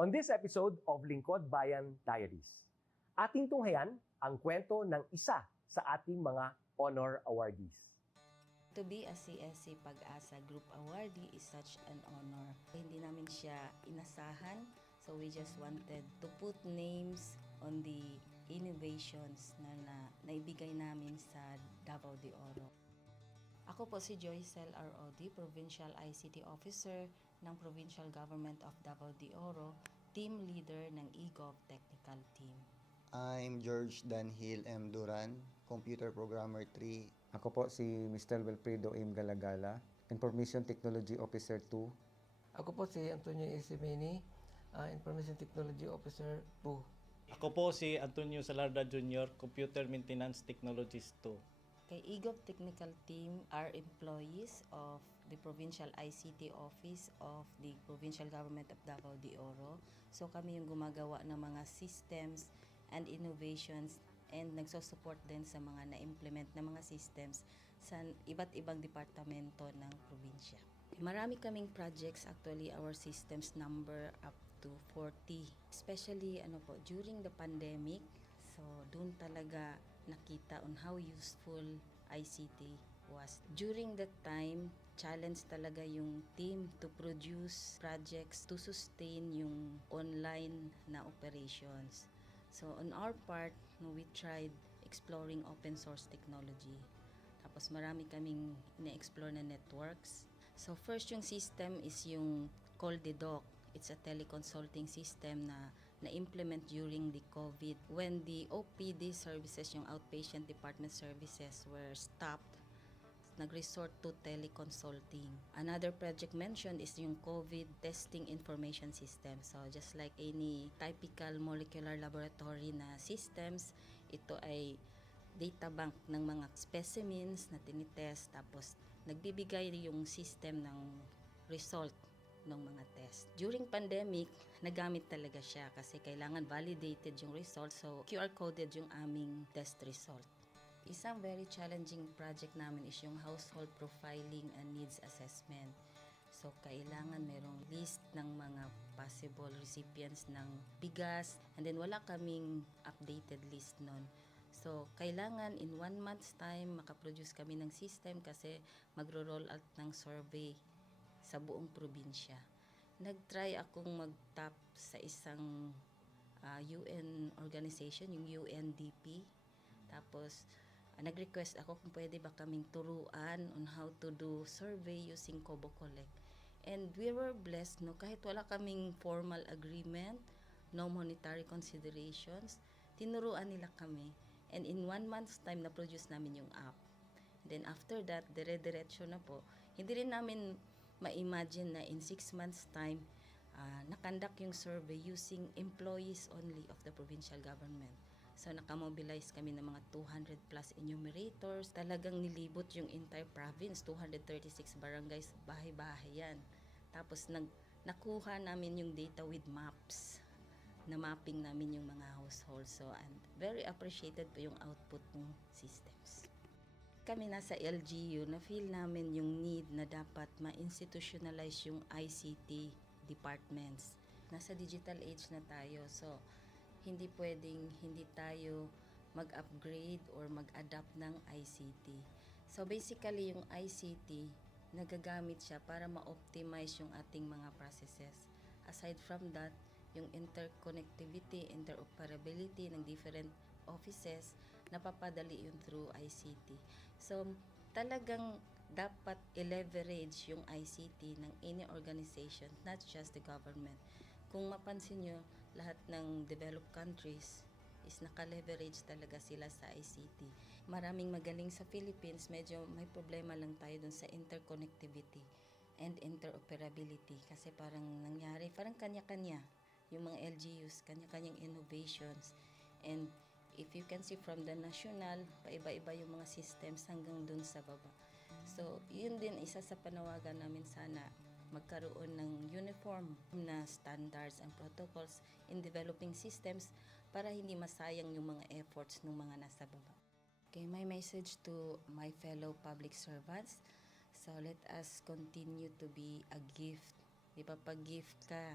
On this episode of Lingkod Bayan Diaries, ating tunghayan ang kwento ng isa sa ating mga honor awardees. To be a CSC Pag-asa Group Awardee is such an honor. Hindi namin siya inasahan, so we just wanted to put names on the innovations na naibigay namin sa Davao de Oro. Ako po si Joycel R.O.D., Provincial ICT Officer ng Provincial Government of Davao de Oro, Team Leader ng eGov Technical Team. I'm George Danhil M. Duran, Computer Programmer 3. Ako po si Mr. Wilfredo M. Galagala, Information Technology Officer 2. Ako po si Antonio Isimini, Information Technology Officer 2. Ako po si Antonio Salarda Jr., Computer Maintenance Technologist 2. Kay eGov Technical Team are employees of the Provincial ICT Office of the Provincial Government of Davao de Oro. So kami yung gumagawa ng mga systems and innovations and nagsusupport din sa mga na-implement na mga systems sa iba't ibang departamento ng probinsya. Marami kaming projects, actually our systems number up to 40. Especially during the pandemic, so doon talaga nakita on how useful ICT was. During that time, challenge talaga yung team to produce projects to sustain yung online na operations. So on our part, we tried exploring open source technology. Tapos marami kaming ina-explore na networks. So first yung system is yung CallDedoc. It's a teleconsulting system na na-implement during the COVID. When the OPD services, yung outpatient department services were stopped, nag-resort to teleconsulting. Another project mentioned is yung COVID testing information system. So just like any typical molecular laboratory na systems, ito ay data bank ng mga specimens na tinitest, tapos nagbibigay yung system ng result ng mga test. During pandemic, nagamit talaga siya kasi kailangan validated yung result, so QR coded yung aming test result. Isang very challenging project namin is yung household profiling and needs assessment. So kailangan merong list ng mga possible recipients ng bigas, and then wala kaming updated list nun. So kailangan in 1 month's time makaproduce kami ng system kasi magro-roll out ng survey sa buong probinsya. Nag-try akong mag-tap sa isang UN organization, yung UNDP. Tapos, nag-request ako kung pwede ba kaming turuan on how to do survey using Kobo Collect. And we were blessed, kahit wala kaming formal agreement, no monetary considerations, tinuruan nila kami. And in 1 month's time, na-produce namin yung app. Then after that, dire-diretso na po. Hindi rin namin ma-imagine na in 6 months' time, nakandak yung survey using employees only of the provincial government. So nakamobilize kami ng mga 200 plus enumerators. Talagang nilibot yung entire province, 236 barangays, bahay-bahay yan. Tapos nakuha namin yung data with maps. Na mapping namin yung mga households. So and very appreciated po yung output ng systems. Kami nasa LGU, na-feel namin yung need na dapat ma-institutionalize yung ICT departments. Nasa digital age na tayo, so hindi pwedeng hindi tayo mag-upgrade or mag-adapt ng ICT. So basically yung ICT, nagagamit siya para ma-optimize yung ating mga processes. Aside from that, yung interconnectivity, interoperability ng different offices, napapadali yun through ICT. So, talagang dapat i-leverage yung ICT ng any organization, not just the government. Kung mapansin nyo, lahat ng developed countries is naka-leverage talaga sila sa ICT. Maraming magaling sa Philippines, medyo may problema lang tayo dun sa interconnectivity and interoperability kasi parang nangyari, parang kanya-kanya yung mga LGUs, kanya-kanyang innovations. And if you can see from the national, paiba-iba yung mga systems hanggang dun sa baba. So, yun din isa sa panawagan namin, sana magkaroon ng uniform na standards and protocols in developing systems para hindi masayang yung mga efforts ng mga nasa baba. Okay, my message to my fellow public servants, so let us continue to be a gift. Di ba, pag gift ka,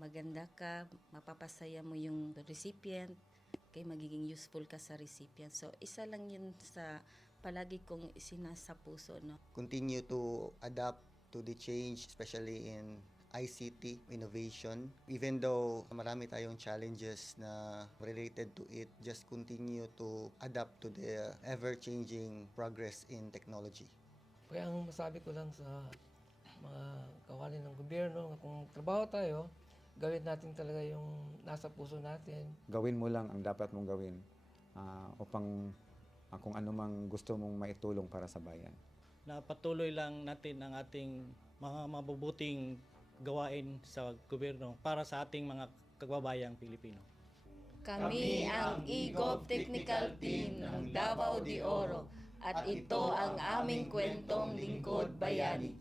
maganda ka, mapapasaya mo yung recipient, kay magiging useful ka sa recipient. So, isa lang yun sa palagi kong isinasa puso, no? Continue to adapt to the change, especially in ICT innovation. Even though marami tayong challenges na related to it, just continue to adapt to the ever-changing progress in technology. Kaya ang masabi ko lang sa mga kawani ng gobyerno, kung trabaho tayo, gawin natin talaga yung nasa puso natin. Gawin mo lang ang dapat mong gawin upang kung ano mang gusto mong maitulong para sa bayan. Na patuloy lang natin ang ating mga mabubuting gawain sa gobyerno para sa ating mga kababayang Pilipino. Kami ang EGOV Technical Team ng Davao de Oro at ito ang aming kwentong lingkod bayani.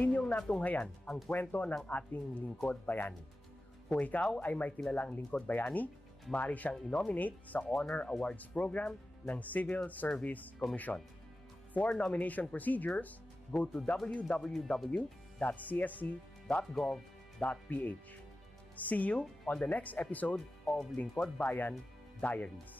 Inyong natunghayan ang kwento ng ating lingkod bayani. Kung ikaw ay may kilalang lingkod bayani, maaari siyang i-nominate sa Honor Awards Program ng Civil Service Commission. For nomination procedures, go to www.csc.gov.ph. See you on the next episode of Lingkod Bayan Diaries.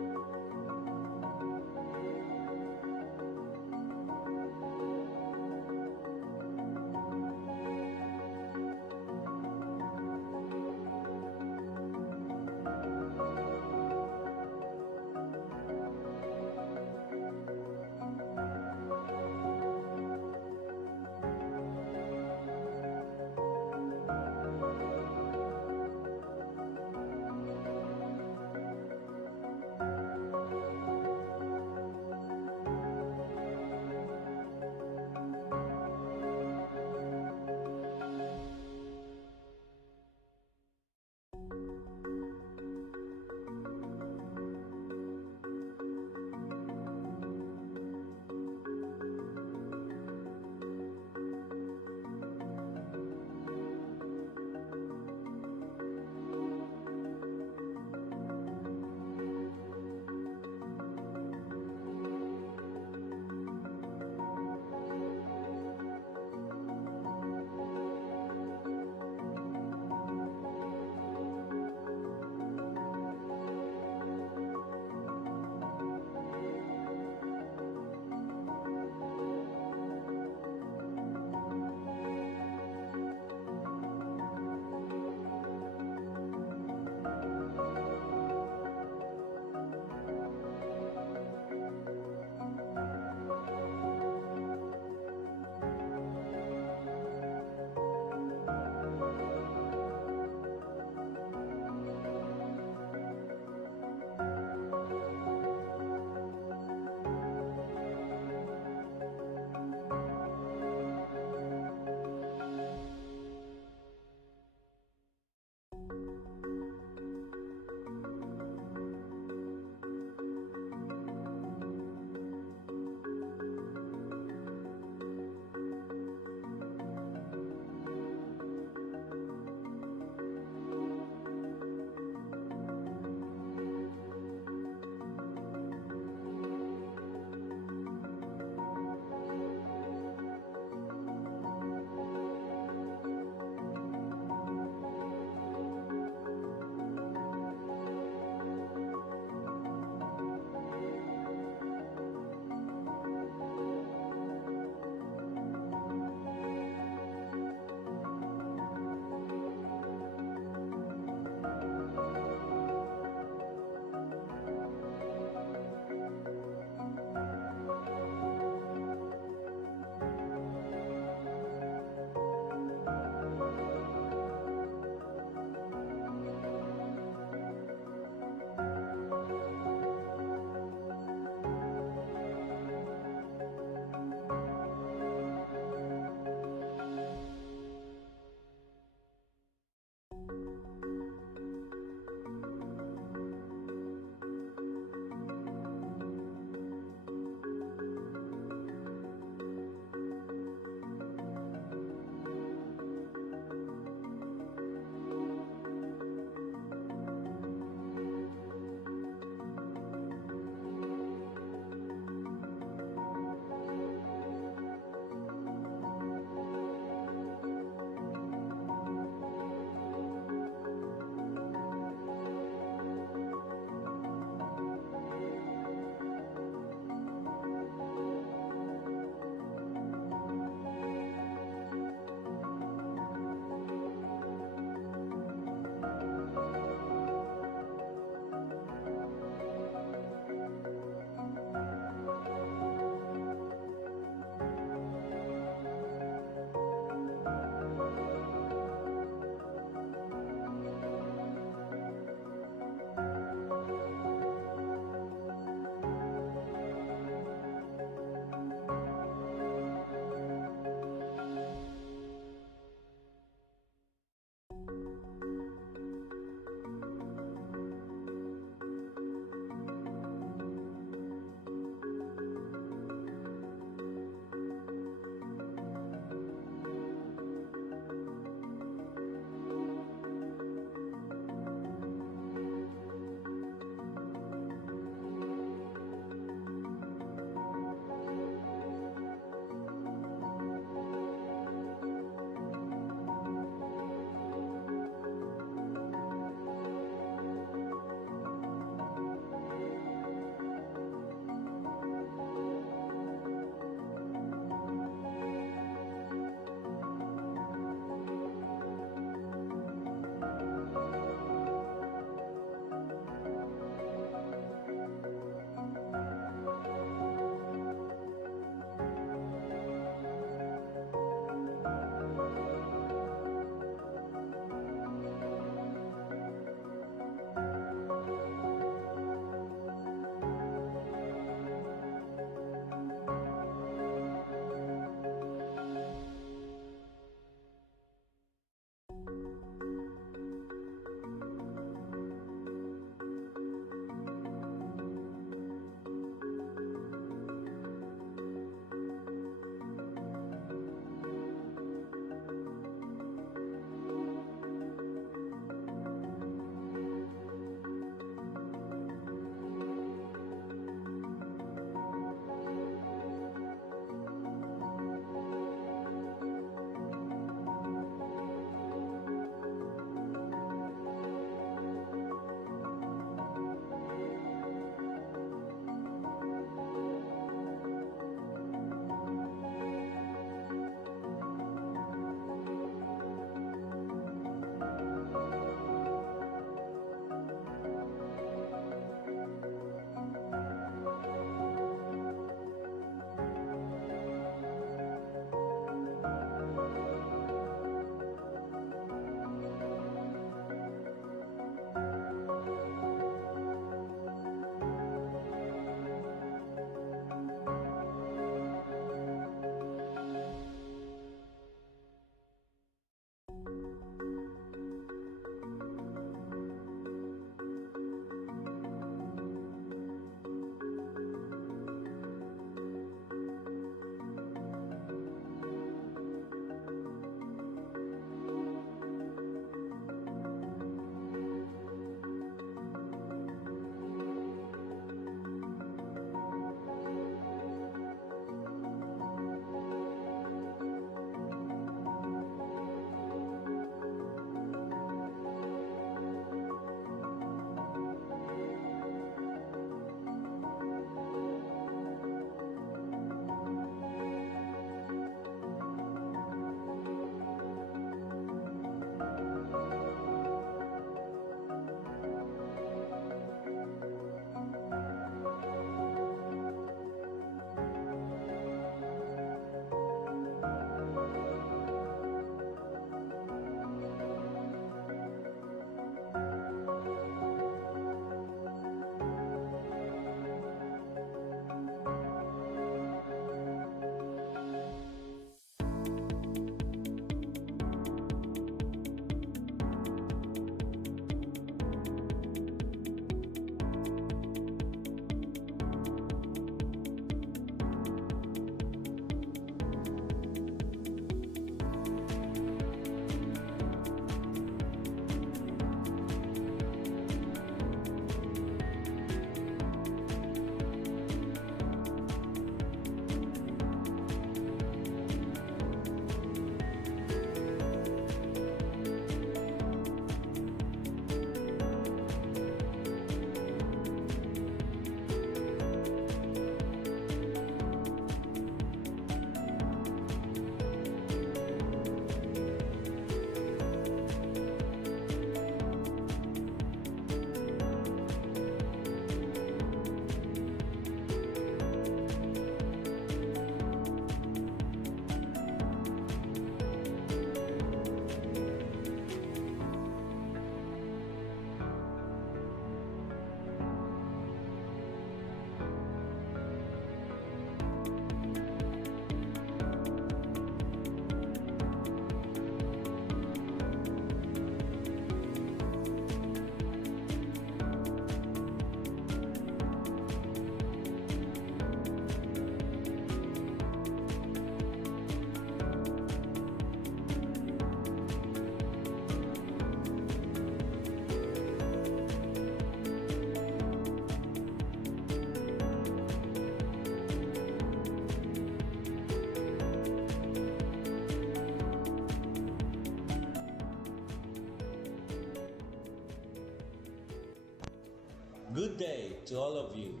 Good day to all of you.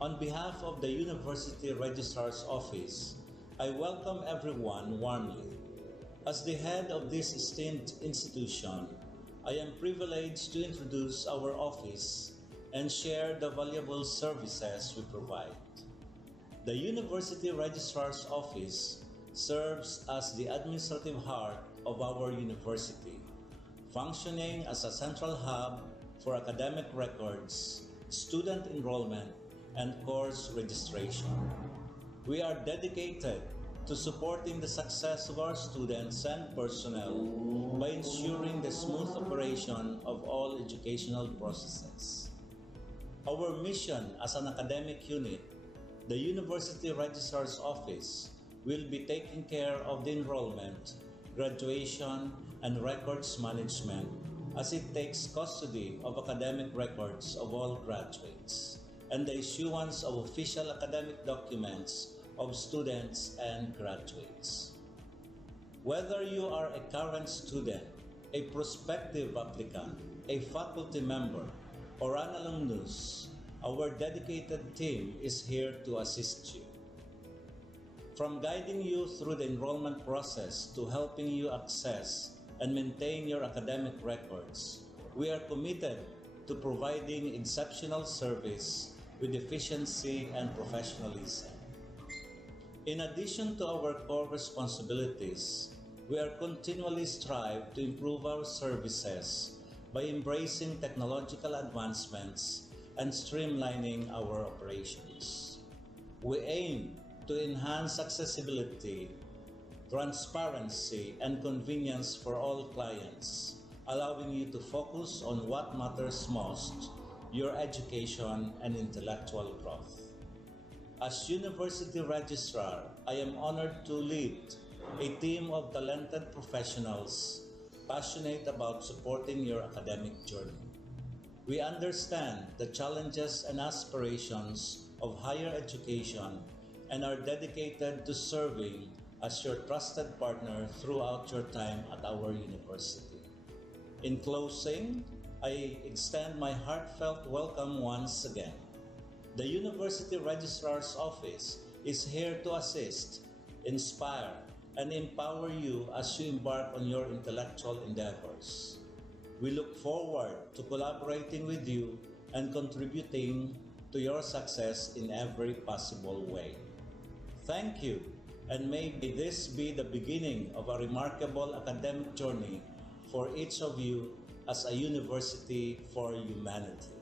On behalf of the University Registrar's Office, I welcome everyone warmly. As the head of this esteemed institution, I am privileged to introduce our office and share the valuable services we provide. The University Registrar's Office serves as the administrative heart of our university, functioning as a central hub for academic records, student enrollment, and course registration. We are dedicated to supporting the success of our students and personnel by ensuring the smooth operation of all educational processes. Our mission as an academic unit, the University Registrar's Office, will be taking care of the enrollment, graduation, and records management as it takes custody of academic records of all graduates and the issuance of official academic documents of students and graduates. Whether you are a current student, a prospective applicant, a faculty member, or an alumnus, our dedicated team is here to assist you. From guiding you through the enrollment process to helping you access and maintain your academic records, we are committed to providing exceptional service with efficiency and professionalism. In addition to our core responsibilities, we are continually strive to improve our services by embracing technological advancements and streamlining our operations. We aim to enhance accessibility, transparency, and convenience for all clients, allowing you to focus on what matters most, your education and intellectual growth. As University Registrar, I am honored to lead a team of talented professionals passionate about supporting your academic journey. We understand the challenges and aspirations of higher education and are dedicated to serving as your trusted partner throughout your time at our university. In closing, I extend my heartfelt welcome once again. The University Registrar's Office is here to assist, inspire, and empower you as you embark on your intellectual endeavors. We look forward to collaborating with you and contributing to your success in every possible way. Thank you, and may this be the beginning of a remarkable academic journey for each of you as a university for humanity.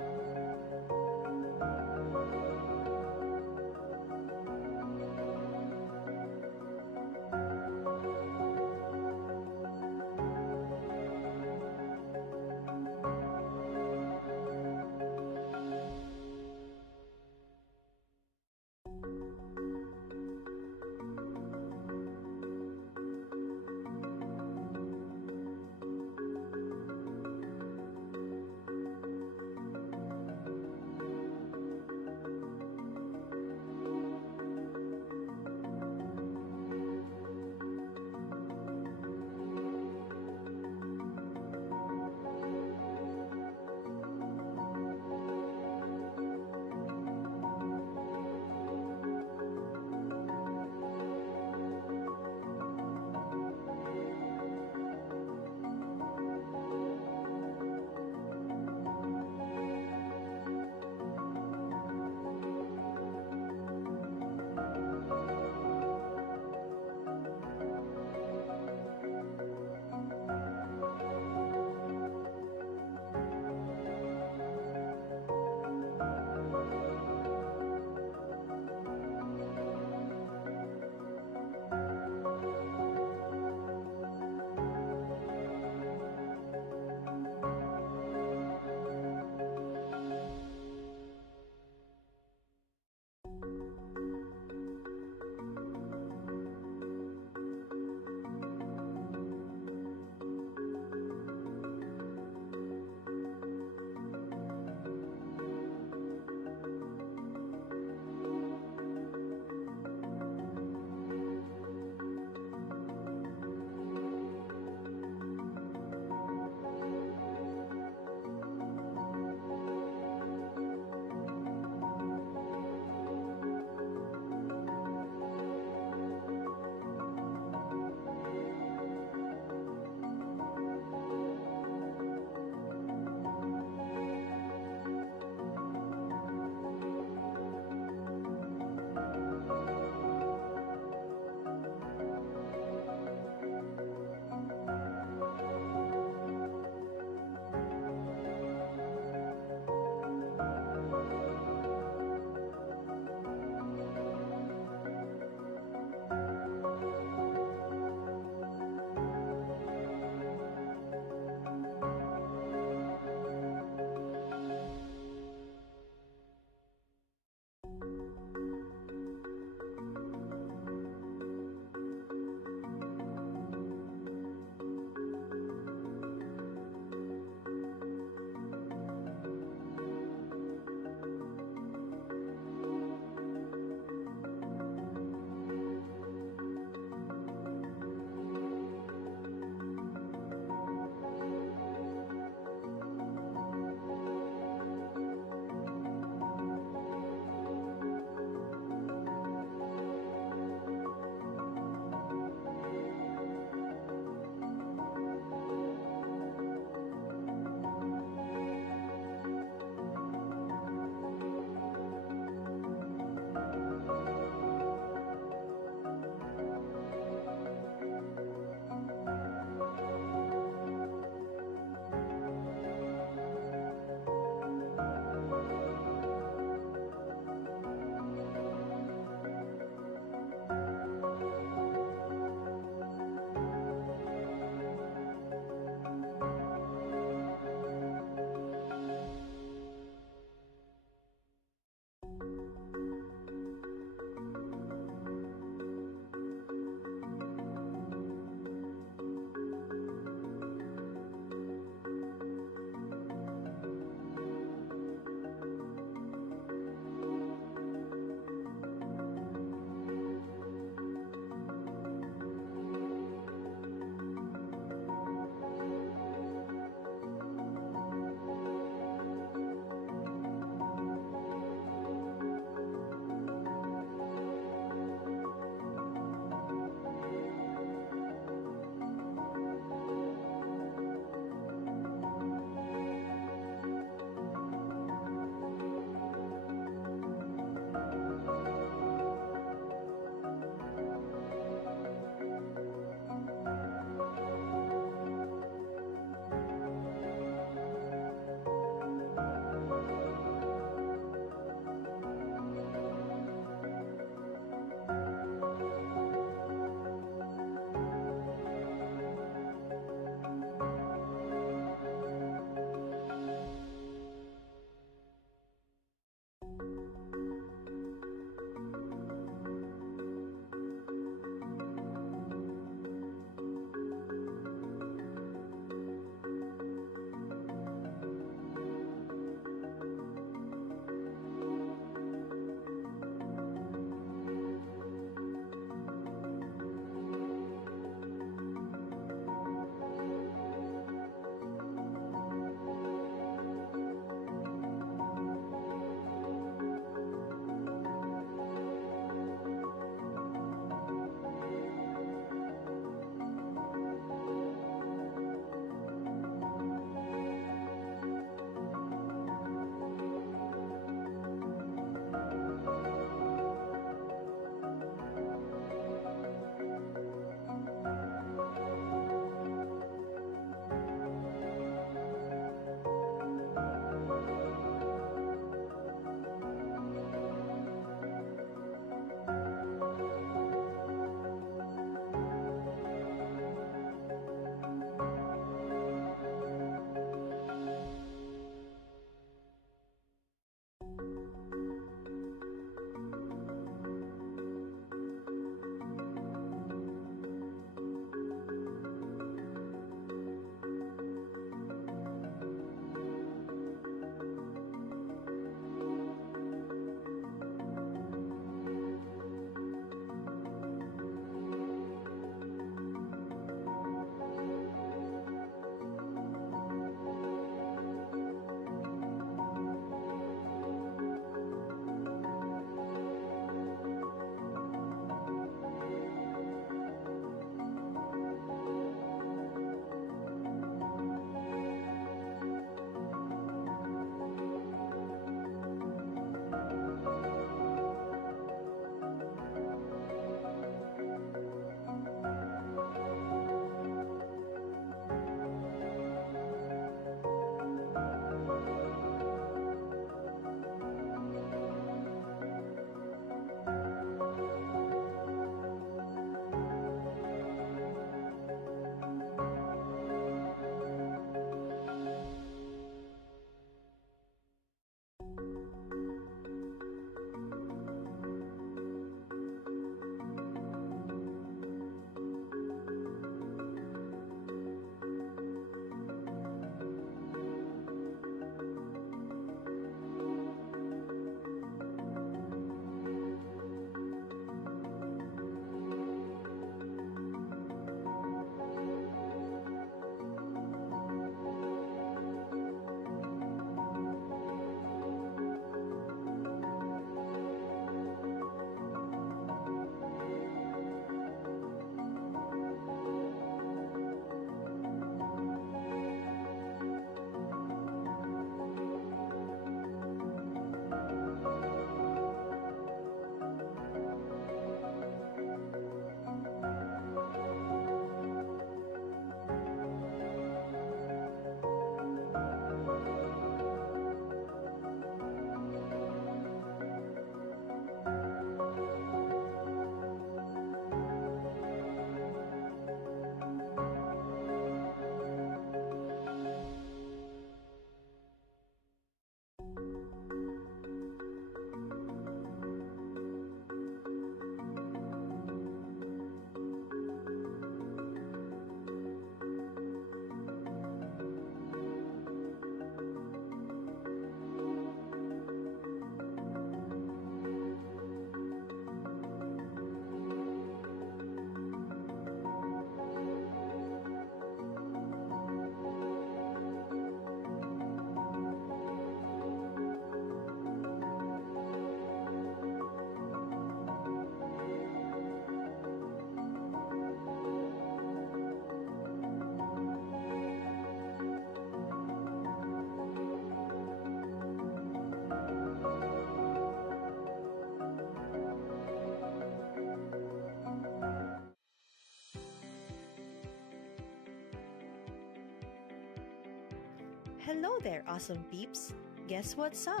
Hello there, awesome peeps! Guess what's up?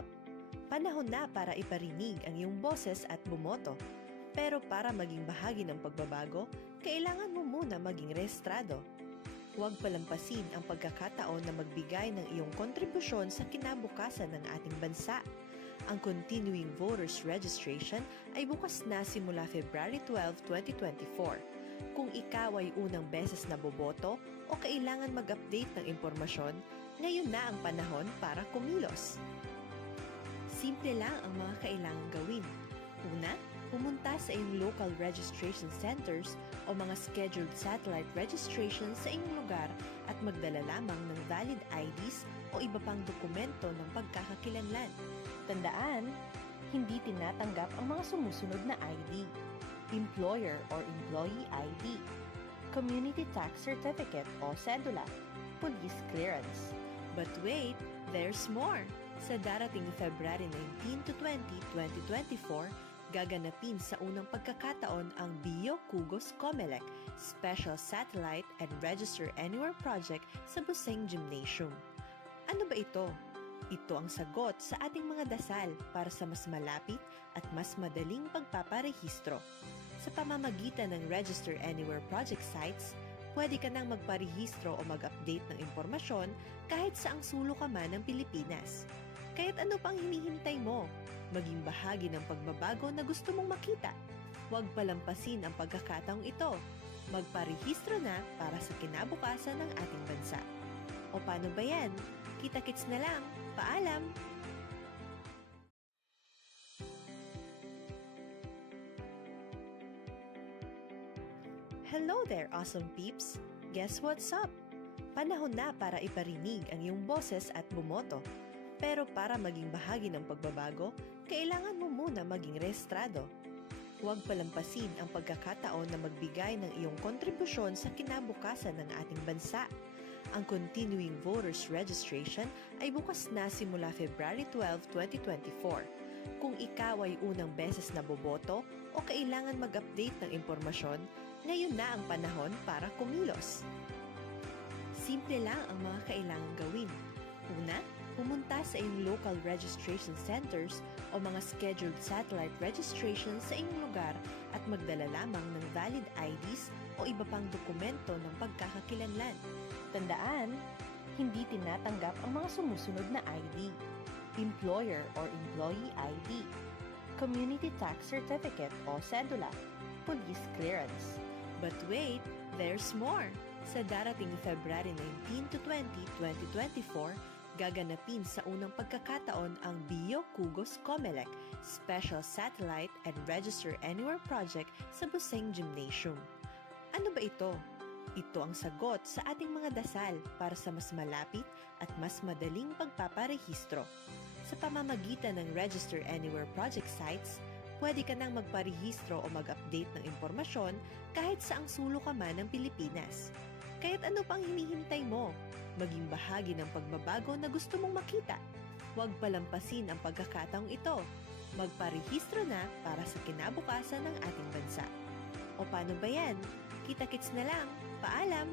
Panahon na para iparinig ang iyong boses at bumoto. Pero para maging bahagi ng pagbabago, kailangan mo muna maging rehistrado. Huwag palampasin ang pagkakataon na magbigay ng iyong kontribusyon sa kinabukasan ng ating bansa. Ang Continuing Voters Registration ay bukas na simula February 12, 2024. Kung ikaw ay unang beses na boboto o kailangan mag-update ng impormasyon, ngayon na ang panahon para kumilos. Simple lang ang mga kailangang gawin. Una, pumunta sa iyong local registration centers o mga scheduled satellite registration sa inyong lugar at magdala lamang ng valid IDs o iba pang dokumento ng pagkakakilanlan. Tandaan, hindi tinatanggap ang mga sumusunod na ID: Employer or Employee ID, Community Tax Certificate o Cedula, Police Clearance. But wait, there's more! Sa darating February 19 to 20, 2024, gaganapin sa unang pagkakataon ang Bio Kugos Comelec Special Satellite and Register Anywhere Project sa Buseng Gymnasium. Ano ba ito? Ito ang sagot sa ating mga dasal para sa mas malapit at mas madaling pagpaparehistro. Sa pamamagitan ng Register Anywhere Project sites, pwede ka nang magparehistro o mag-update ng impormasyon kahit saang sulok ka man ng Pilipinas. Kaya't ano pang hinihintay mo? Maging bahagi ng pagbabago na gusto mong makita. Huwag palampasin ang pagkakataong ito. Magparehistro na para sa kinabukasan ng ating bansa. O paano ba yan? Kita-kits na lang. Paalam! Hello there, awesome peeps! Guess what's up? Panahon na para iparinig ang iyong boses at bumoto. Pero para maging bahagi ng pagbabago, kailangan mo muna maging rehistrado. Huwag palampasin ang pagkakataon na magbigay ng iyong kontribusyon sa kinabukasan ng ating bansa. Ang Continuing Voters Registration ay bukas na simula February 12, 2024. Kung ikaw ay unang beses na boboto o kailangan mag-update ng impormasyon, ngayon na ang panahon para kumilos. Simple lang ang mga kailangang gawin. Una, pumunta sa iyong local registration centers o mga scheduled satellite registration sa inyong lugar at magdala lamang ng valid IDs o iba pang dokumento ng pagkakakilanlan. Tandaan, hindi tinatanggap ang mga sumusunod na ID: Employer or Employee ID, Community Tax Certificate o Cedula, Police Clearance. But wait, there's more! Sa darating February 19 to 20, 2024, gaganapin sa unang pagkakataon ang Bio Kugos Comelec Special Satellite and Register Anywhere Project sa Buseng Gymnasium. Ano ba ito? Ito ang sagot sa ating mga dasal para sa mas malapit at mas madaling pagpaparehistro. Sa pamamagitan ng Register Anywhere Project sites, pwede ka nang magparehistro o mag-update ng impormasyon kahit saang sulok ka man ng Pilipinas. Kaya't ano pang hinihintay mo? Maging bahagi ng pagbabago na gusto mong makita. Huwag palampasin ang pagkakataong ito. Magparehistro na para sa kinabukasan ng ating bansa. O paano ba yan? Kita-kits na lang. Paalam!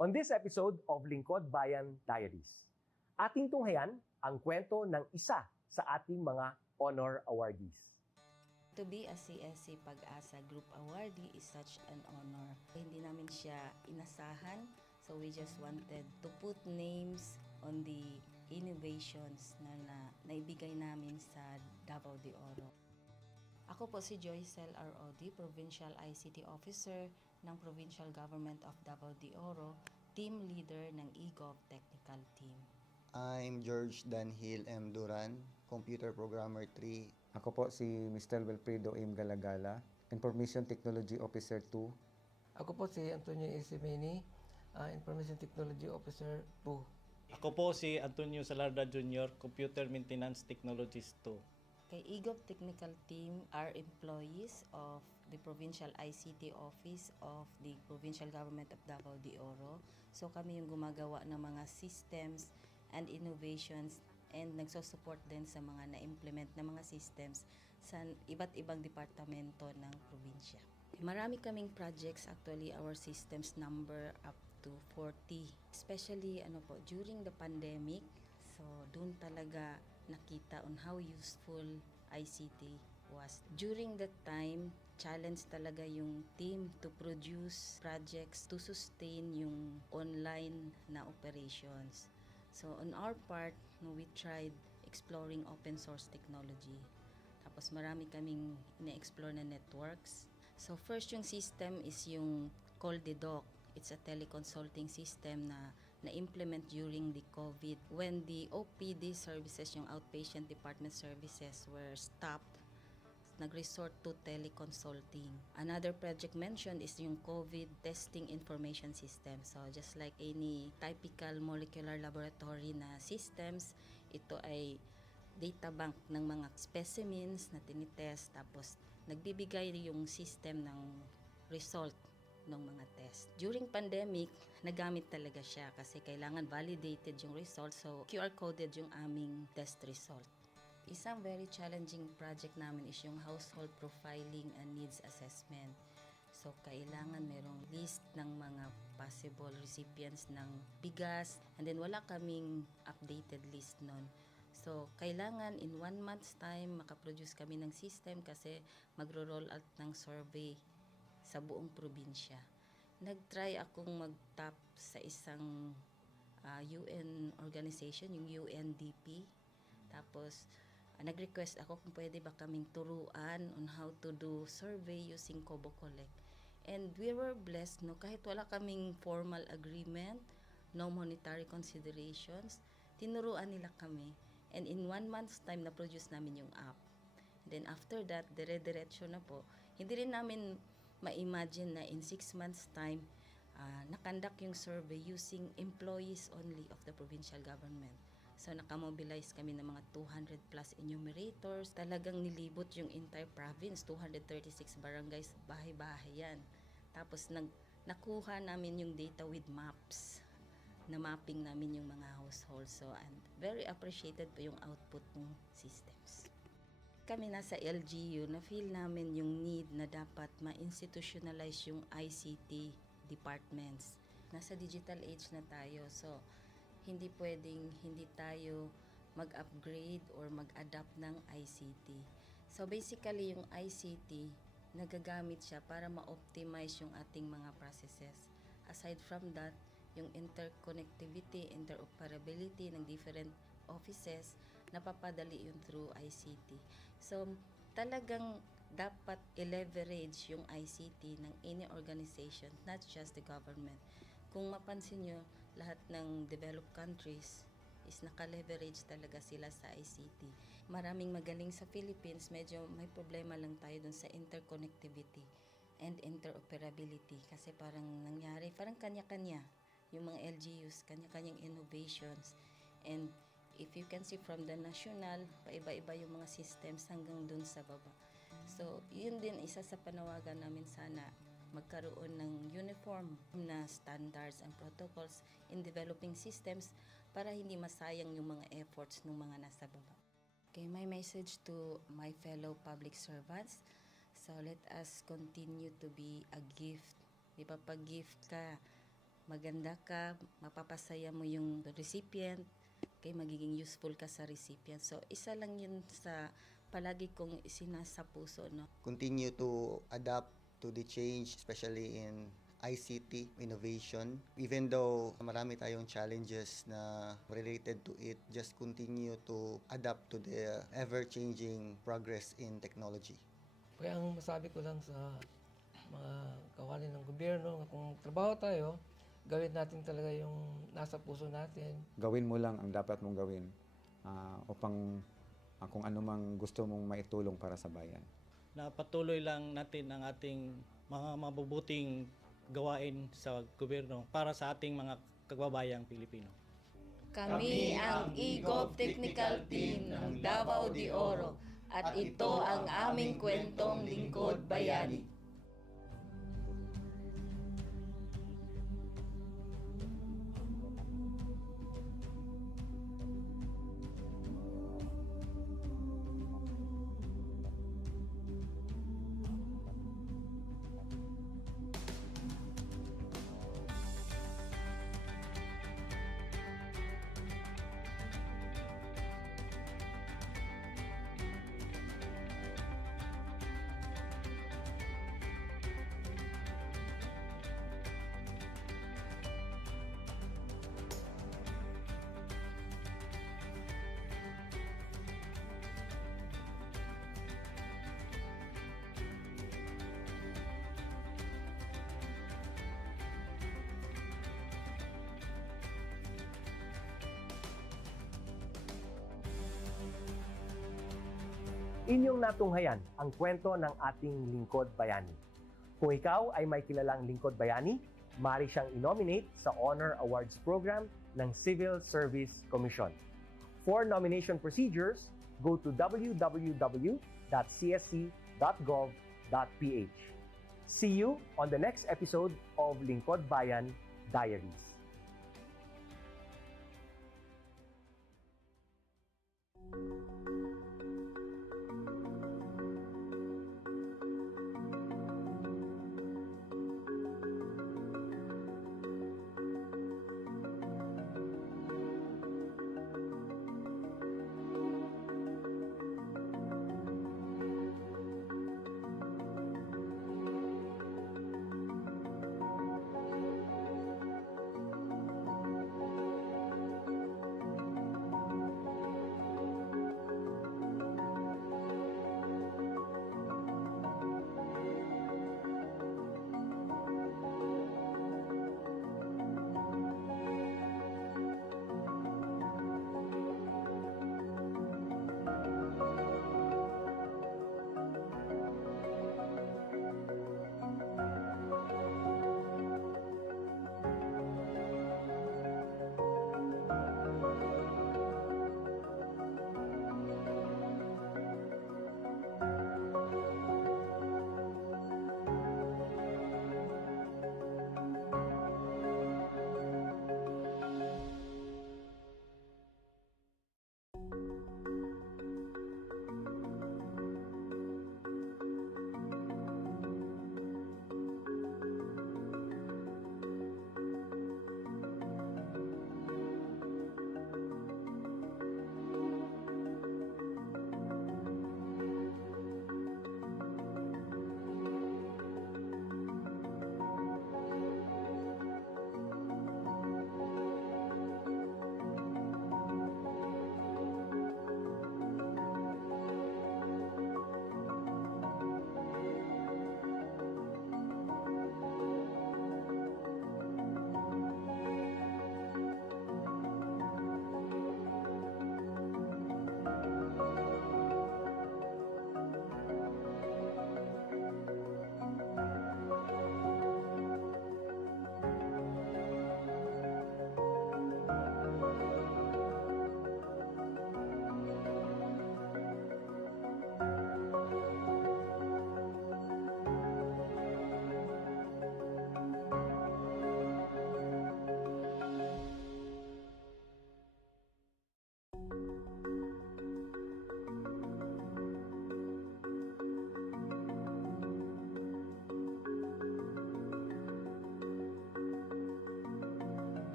On this episode of Lingkod Bayan Diaries, ating tunghayan ang kwento ng isa sa ating mga honor awardees. To be a CSC Pag-asa Group Awardee is such an honor. Hindi namin siya inasahan, so we just wanted to put names on the innovations na naibigay namin sa Davao de Oro. Ako po si Joycel R. Odi, Provincial ICT Officer ng Provincial Government of Davao de Oro, Team Leader ng eGov Technical Team. I'm George Danhil M. Duran, Computer Programmer 3. Ako po si Mr. Wilfredo M. Galagala, Information Technology Officer 2. Ako po si Antonio Isimeni, Information Technology Officer 2. Ako po si Antonio Salarda Jr., Computer Maintenance Technologist 2. Kay eGov Technical Team are employees of the Provincial ICT Office of the Provincial Government of Davao de Oro. So kami yung gumagawa ng mga systems and innovations and nagsusupport din sa mga na-implement na mga systems sa iba't ibang departamento ng probinsya. Marami kaming projects, actually our systems number up to 40. Especially during the pandemic, so doon talaga nakita on how useful ICT was. During that time, challenge talaga yung team to produce projects to sustain yung online na operations. So on our part, we tried exploring open source technology. Tapos marami kaming ina-explore na networks. So first yung system is yung CallDedoc. It's a teleconsulting system na na-implement during the COVID. When the OPD services, yung outpatient department services, were stopped, nag-resort to teleconsulting. Another project mentioned is yung COVID testing information system. So just like any typical molecular laboratory na systems, ito ay data bank ng mga specimens na tinitest, tapos nagbibigay yung system ng result ng mga test. During pandemic, nagamit talaga siya kasi kailangan validated yung result, so QR-coded yung aming test result. Isang very challenging project namin is yung household profiling and needs assessment. So kailangan merong list ng mga possible recipients ng bigas, and then wala kaming updated list nun. So kailangan in 1 month's time makaproduce kami ng system kasi magro-roll out ng survey sa buong probinsya. Nag-try akong mag-tap sa isang UN organization, yung UNDP. Tapos, nag-request ako kung pwede ba kaming turuan on how to do survey using Kobo Collect. And we were blessed, kahit wala kaming formal agreement, no monetary considerations, tinuruan nila kami. And in 1 month's time, na-produce namin yung app. And then after that, dire-diretso na po. Hindi rin namin ma-imagine na in 6 months' time, nakandak yung survey using employees only of the provincial government. So nakamobilize kami ng mga 200 plus enumerators. Talagang nilibot yung entire province, 236 barangays, bahay-bahay yan. Tapos nakuha namin yung data with maps. Na mapping namin yung mga households. So and very appreciated po yung output ng systems. Kami nasa LGU, na-feel namin yung need na dapat ma-institutionalize yung ICT departments. Nasa digital age na tayo, so hindi pwedeng hindi tayo mag-upgrade or mag-adapt ng ICT. So basically, yung ICT, nagagamit siya para ma-optimize yung ating mga processes. Aside from that, yung interconnectivity, interoperability ng different offices, napapadali yun through ICT. So, talagang dapat i-leverage yung ICT ng any organization, not just the government. Kung mapansin nyo, lahat ng developed countries is naka-leverage talaga sila sa ICT. Maraming magaling sa Philippines, medyo may problema lang tayo dun sa interconnectivity and interoperability kasi parang nangyari, parang kanya-kanya yung mga LGUs, kanya-kanyang innovations. And if you can see from the national, paiba-iba yung mga systems hanggang dun sa baba. So, yun din isa sa panawagan namin, sana magkaroon ng uniform na standards and protocols in developing systems para hindi masayang yung mga efforts ng mga nasa baba. Okay, my message to my fellow public servants, so let us continue to be a gift. Di ba, pag gift ka, maganda ka, mapapasaya mo yung recipient, kay magiging useful ka sa recipient. So, isa lang yun sa palagi kong isinasa puso, no? Continue to adapt to the change, especially in ICT innovation. Even though marami tayong challenges na related to it, just continue to adapt to the ever-changing progress in technology. Kaya ang masabi ko lang sa mga kawani ng gobyerno, kung trabaho tayo, gawin natin talaga yung nasa puso natin. Gawin mo lang ang dapat mong gawin upang kung ano mang gusto mong maitulong para sa bayan. Na patuloy lang natin ang ating mga mabubuting gawain sa gobyerno para sa ating mga kababayang Pilipino. Kami ang EGOV Technical Team ng Davao de Oro at ito ang aming kwentong Lingkod Bayani. Inyong natunghayan ang kwento ng ating lingkod bayani. Kung ikaw ay may kilalang lingkod bayani, maaari siyang i-nominate sa Honor Awards Program ng Civil Service Commission. For nomination procedures, go to www.csc.gov.ph. See you on the next episode of Lingkod Bayan Diaries.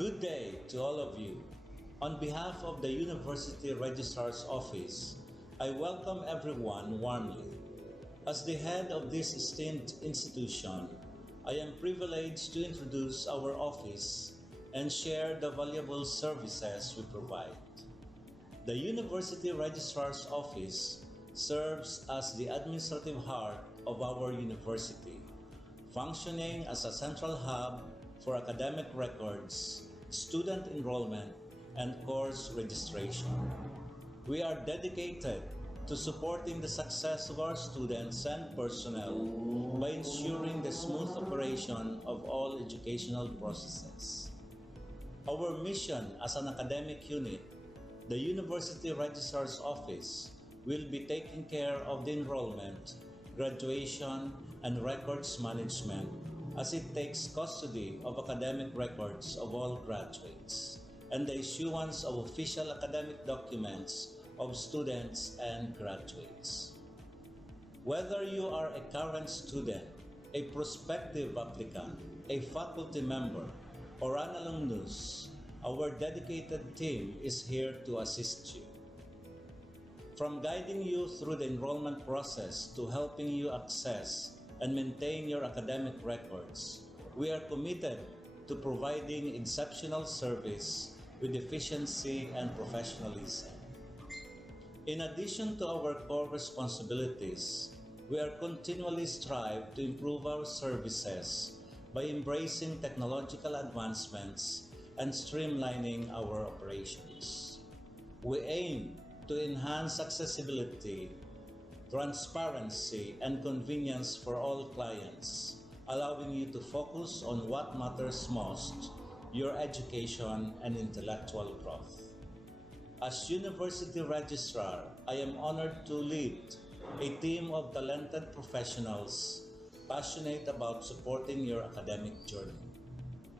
Good day to all of you. On behalf of the University Registrar's Office, I welcome everyone warmly. As the head of this esteemed institution, I am privileged to introduce our office and share the valuable services we provide. The University Registrar's Office serves as the administrative heart of our university, functioning as a central hub for academic records, student enrollment, and course registration. We are dedicated to supporting the success of our students and personnel by ensuring the smooth operation of all educational processes. Our mission as an academic unit, the University Registrar's Office, will be taking care of the enrollment, graduation, and records management as it takes custody of academic records of all graduates and the issuance of official academic documents of students and graduates. Whether you are a current student, a prospective applicant, a faculty member, or an alumnus, our dedicated team is here to assist you. From guiding you through the enrollment process to helping you access and maintain your academic records, we are committed to providing exceptional service with efficiency and professionalism. In addition to our core responsibilities, we are continually strive to improve our services by embracing technological advancements and streamlining our operations. We aim to enhance accessibility, transparency, and convenience for all clients, allowing you to focus on what matters most, your education and intellectual growth. As University Registrar, I am honored to lead a team of talented professionals passionate about supporting your academic journey.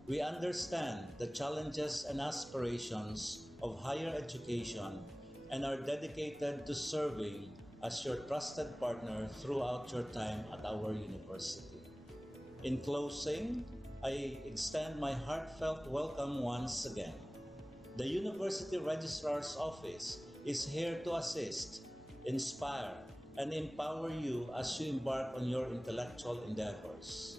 We understand the challenges and aspirations of higher education and are dedicated to serving as your trusted partner throughout your time at our university. In closing, I extend my heartfelt welcome once again. The University Registrar's Office is here to assist, inspire, and empower you as you embark on your intellectual endeavors.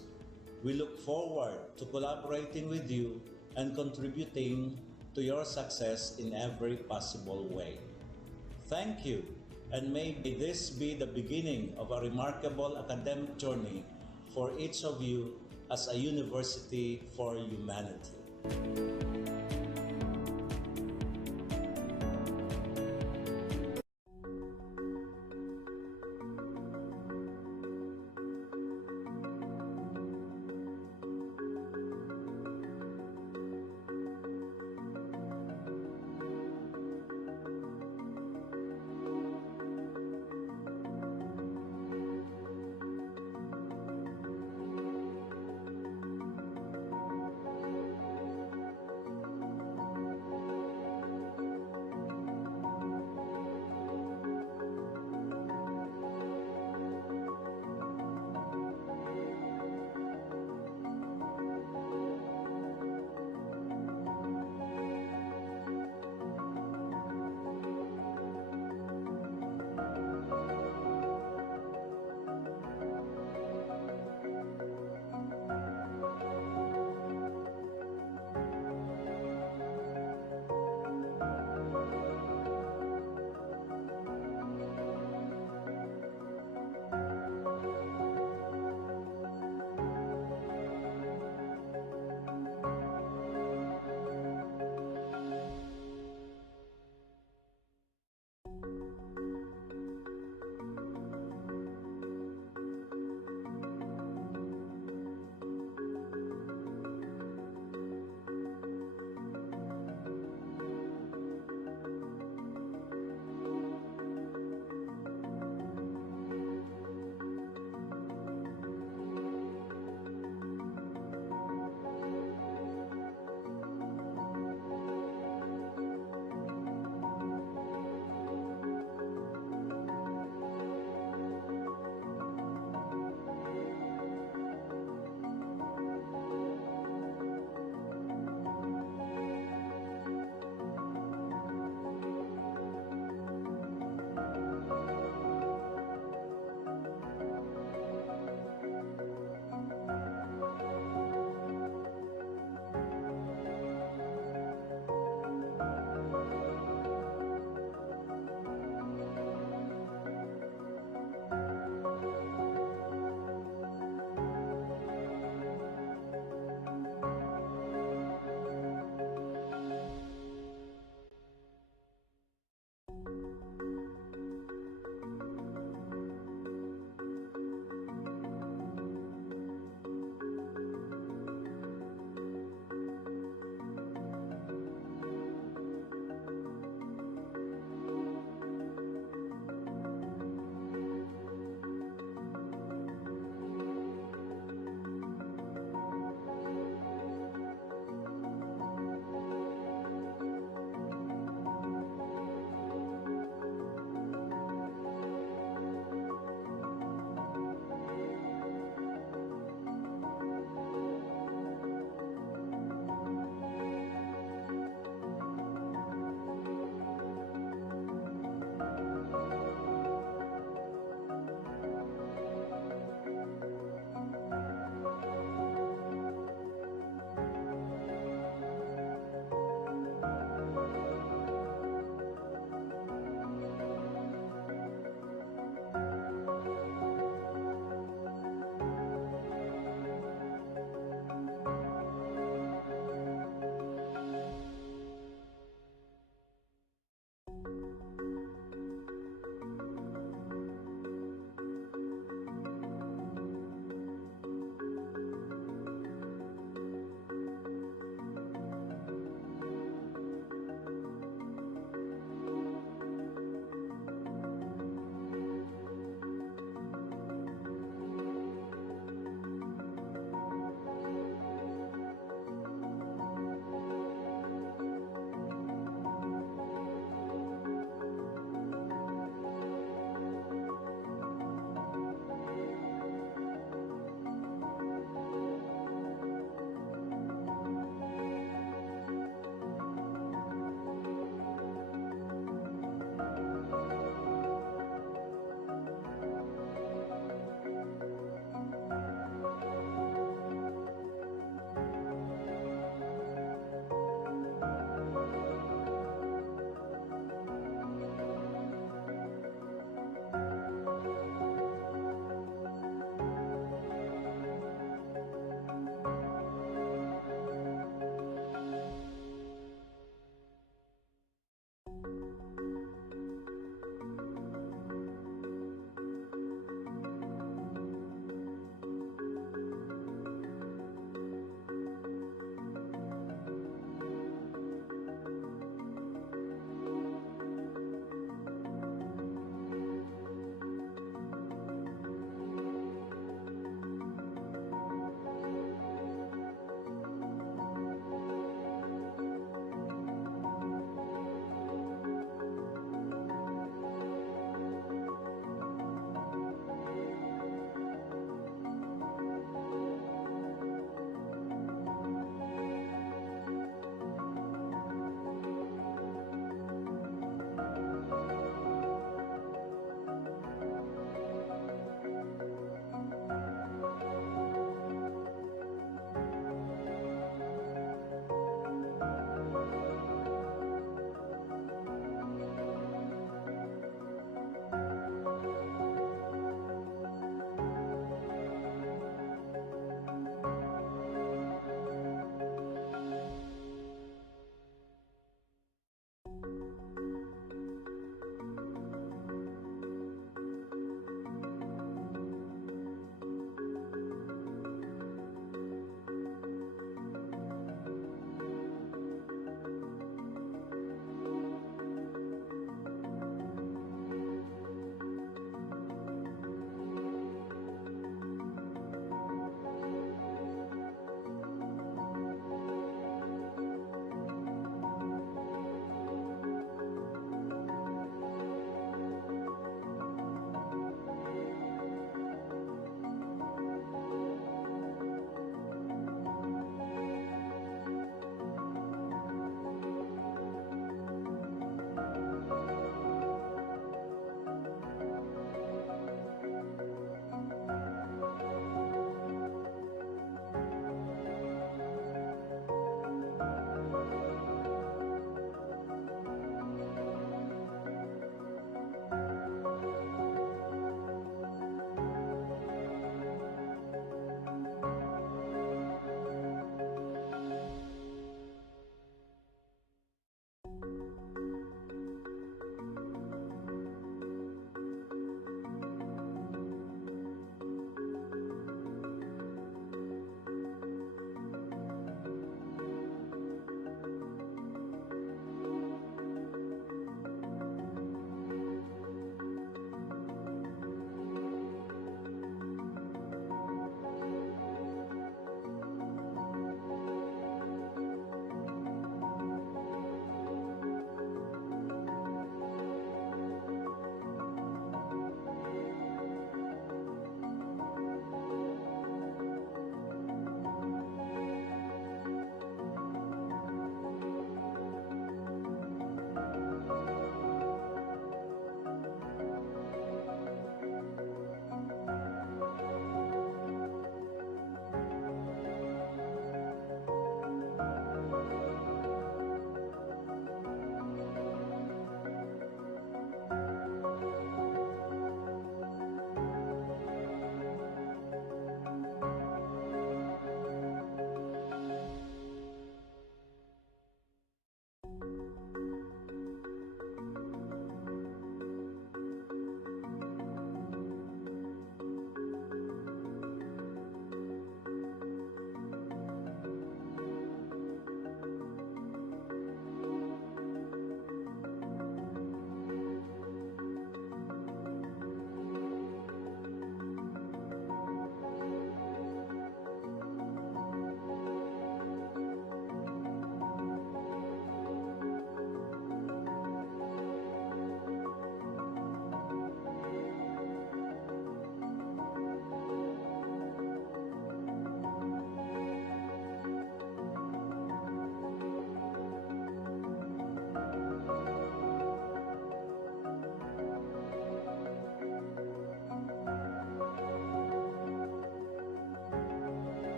We look forward to collaborating with you and contributing to your success in every possible way. Thank you, and may this be the beginning of a remarkable academic journey for each of you as a university for humanity.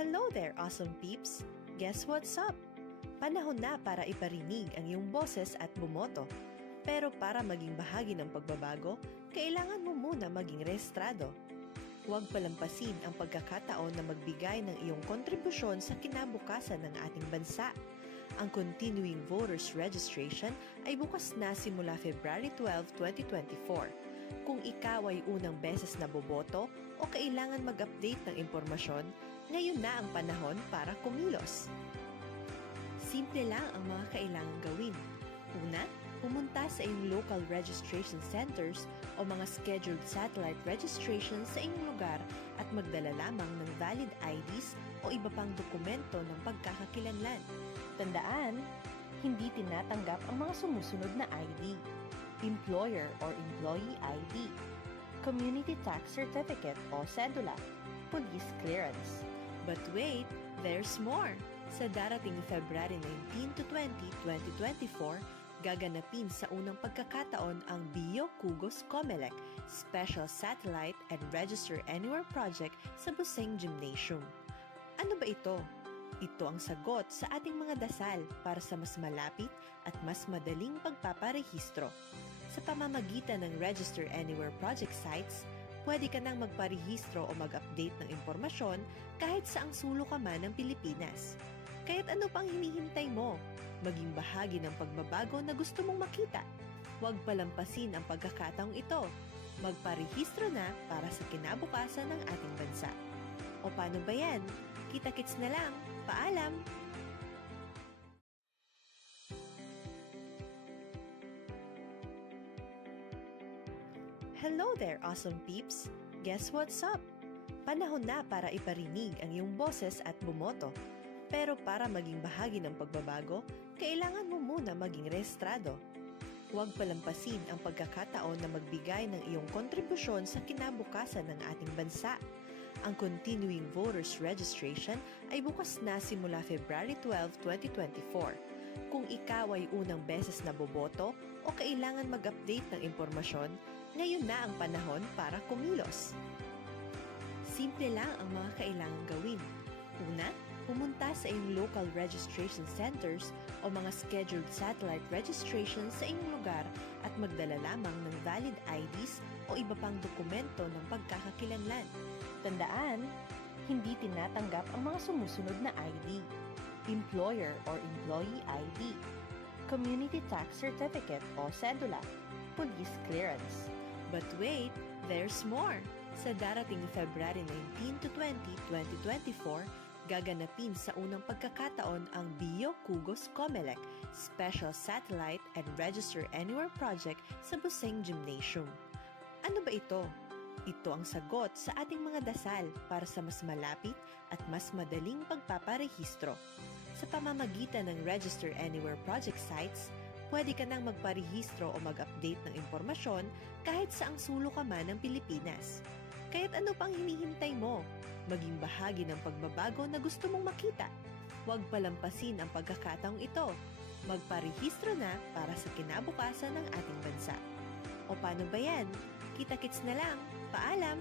Hello there, awesome peeps! Guess what's up? Panahon na para iparinig ang iyong boses at bumoto. Pero para maging bahagi ng pagbabago, kailangan mo muna maging rehistrado. Huwag palampasin ang pagkakataon na magbigay ng iyong kontribusyon sa kinabukasan ng ating bansa. Ang Continuing Voters Registration ay bukas na simula February 12, 2024. Kung ikaw ay unang beses na boboto o kailangan mag-update ng impormasyon, ngayon na ang panahon para kumilos. Simple lang ang mga kailangang gawin. Una, pumunta sa iyong local registration centers o mga scheduled satellite registration sa inyong lugar at magdala lamang ng valid IDs o iba pang dokumento ng pagkakakilanlan. Tandaan, hindi tinatanggap ang mga sumusunod na ID: Employer or Employee ID, Community Tax Certificate o Cedula, Police Clearance. But wait, there's more! Sa darating February 19 to 20, 2024, gaganapin sa unang pagkakataon ang Bio Kugos Comelec Special Satellite and Register Anywhere Project sa Buseng Gymnasium. Ano ba ito? Ito ang sagot sa ating mga dasal para sa mas malapit at mas madaling pagpaparehistro. Sa pamamagitan ng Register Anywhere Project sites, pwede ka nang magparehistro o mag-update ng impormasyon kahit saang sulok ka man ng Pilipinas. Kaya't ano pang hinihintay mo? Maging bahagi ng pagbabago na gusto mong makita. Huwag palampasin ang pagkakataong ito. Magparehistro na para sa kinabukasan ng ating bansa. O paano ba yan? Kita-kits na lang. Paalam! Hello there, awesome peeps! Guess what's up? Panahon na para iparinig ang iyong boses at bumoto. Pero para maging bahagi ng pagbabago, kailangan mo muna maging rehistrado. Huwag palampasin ang pagkakataon na magbigay ng iyong kontribusyon sa kinabukasan ng ating bansa. Ang Continuing Voters Registration ay bukas na simula February 12, 2024. Kung ikaw ay unang beses na boboto o kailangan mag-update ng impormasyon, ngayon na ang panahon para kumilos. Simple lang ang mga kailangang gawin. Una, pumunta sa iyong local registration centers o mga scheduled satellite registration sa inyong lugar at magdala lamang ng valid IDs o iba pang dokumento ng pagkakakilanlan. Tandaan, hindi tinatanggap ang mga sumusunod na ID: Employer or Employee ID, Community Tax Certificate o Cedula, Police Clearance. But wait, there's more! Sa darating February 19 to 20, 2024, gaganapin sa unang pagkakataon ang Bio Kugos Comelec Special Satellite and Register Anywhere Project sa Buseng Gymnasium. Ano ba ito? Ito ang sagot sa ating mga dasal para sa mas malapit at mas madaling pagpaparehistro. Sa pamamagitan ng Register Anywhere Project sites, pwede ka nang magparehistro o mag-update ng impormasyon kahit saang sulok ka man ng Pilipinas. Kaya't ano pang hinihintay mo? Maging bahagi ng pagbabago na gusto mong makita. Huwag palampasin ang pagkakataong ito. Magparehistro na para sa kinabukasan ng ating bansa. O paano ba yan? Kita-kits na lang. Paalam!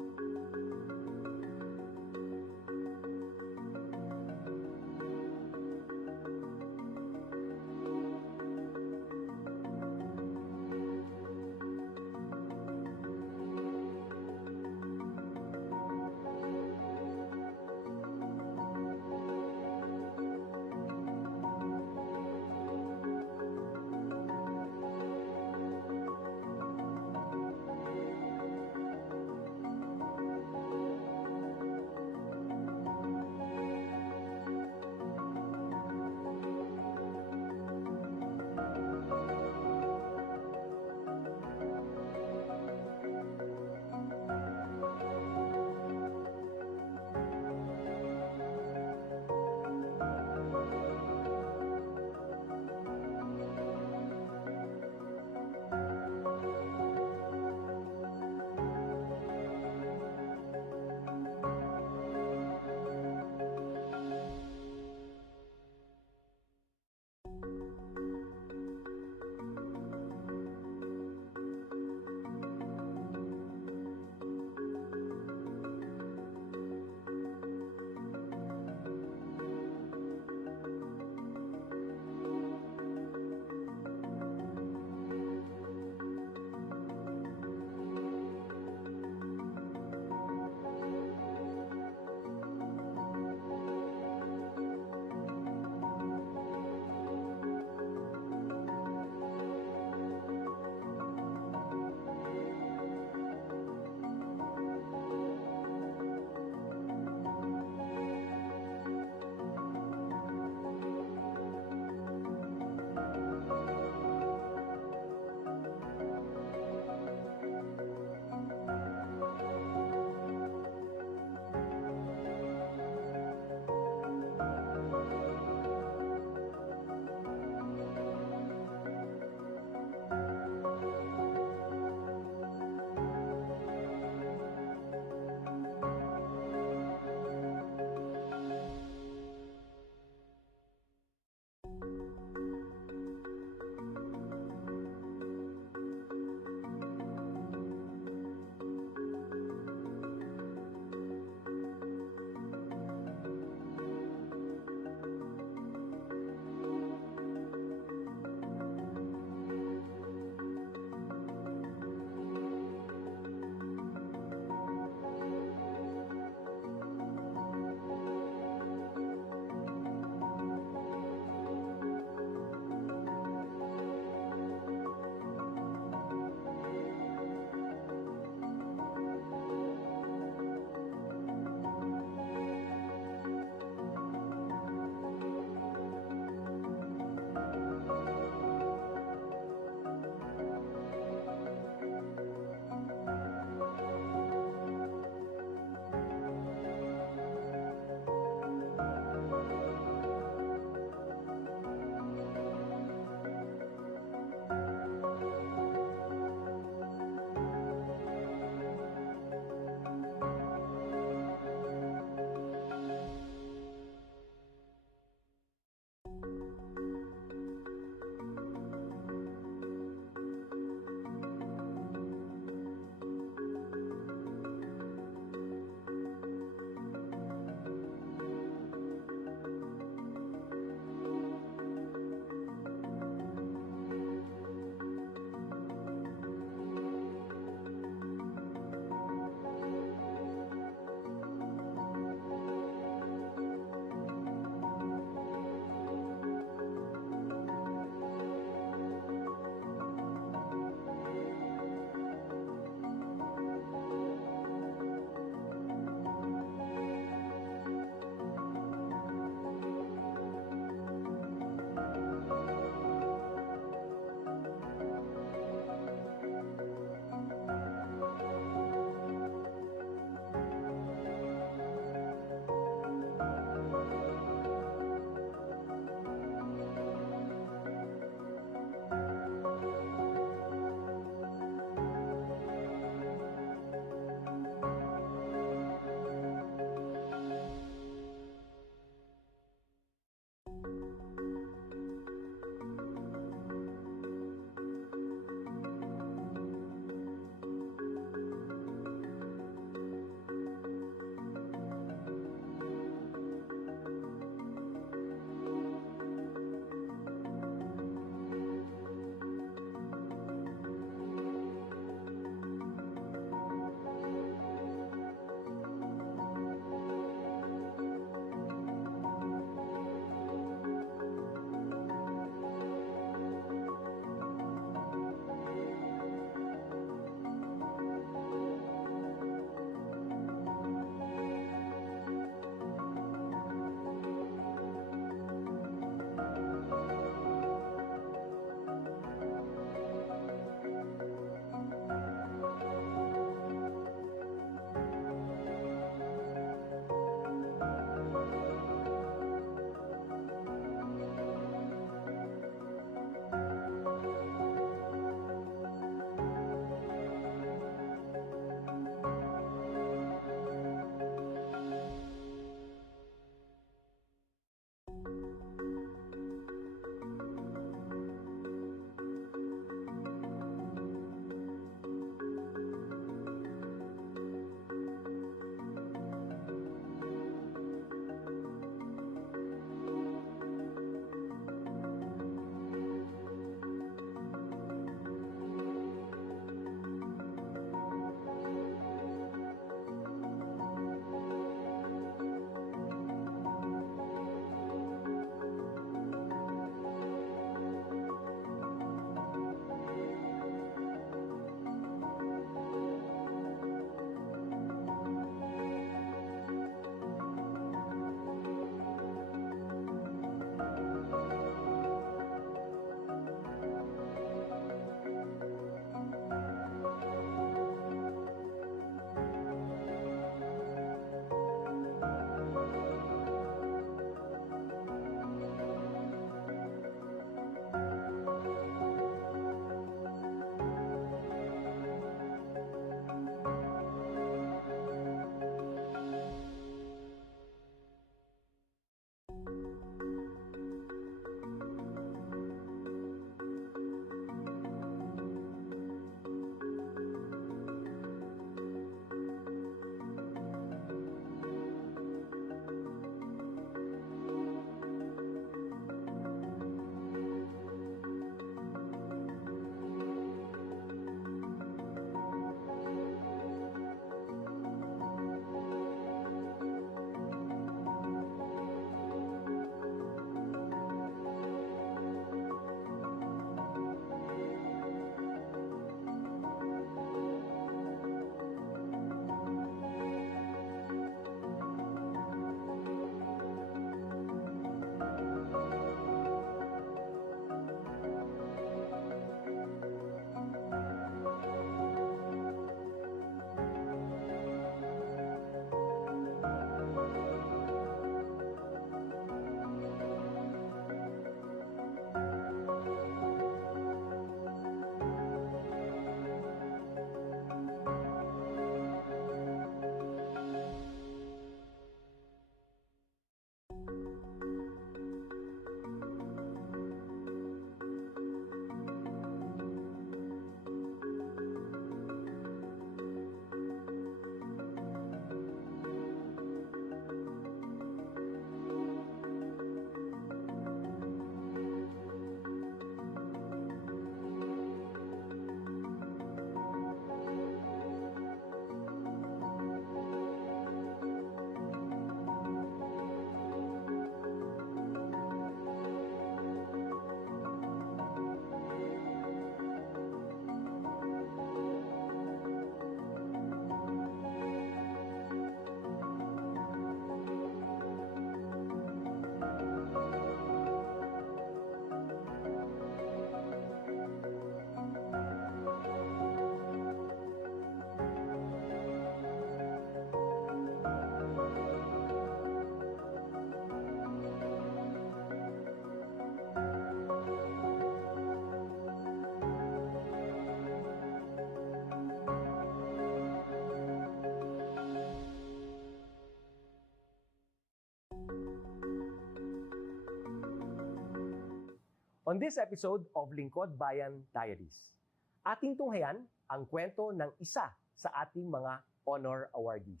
On this episode of Lingkod Bayan Diaries, ating tunghayan ang kwento ng isa sa ating mga honor awardees.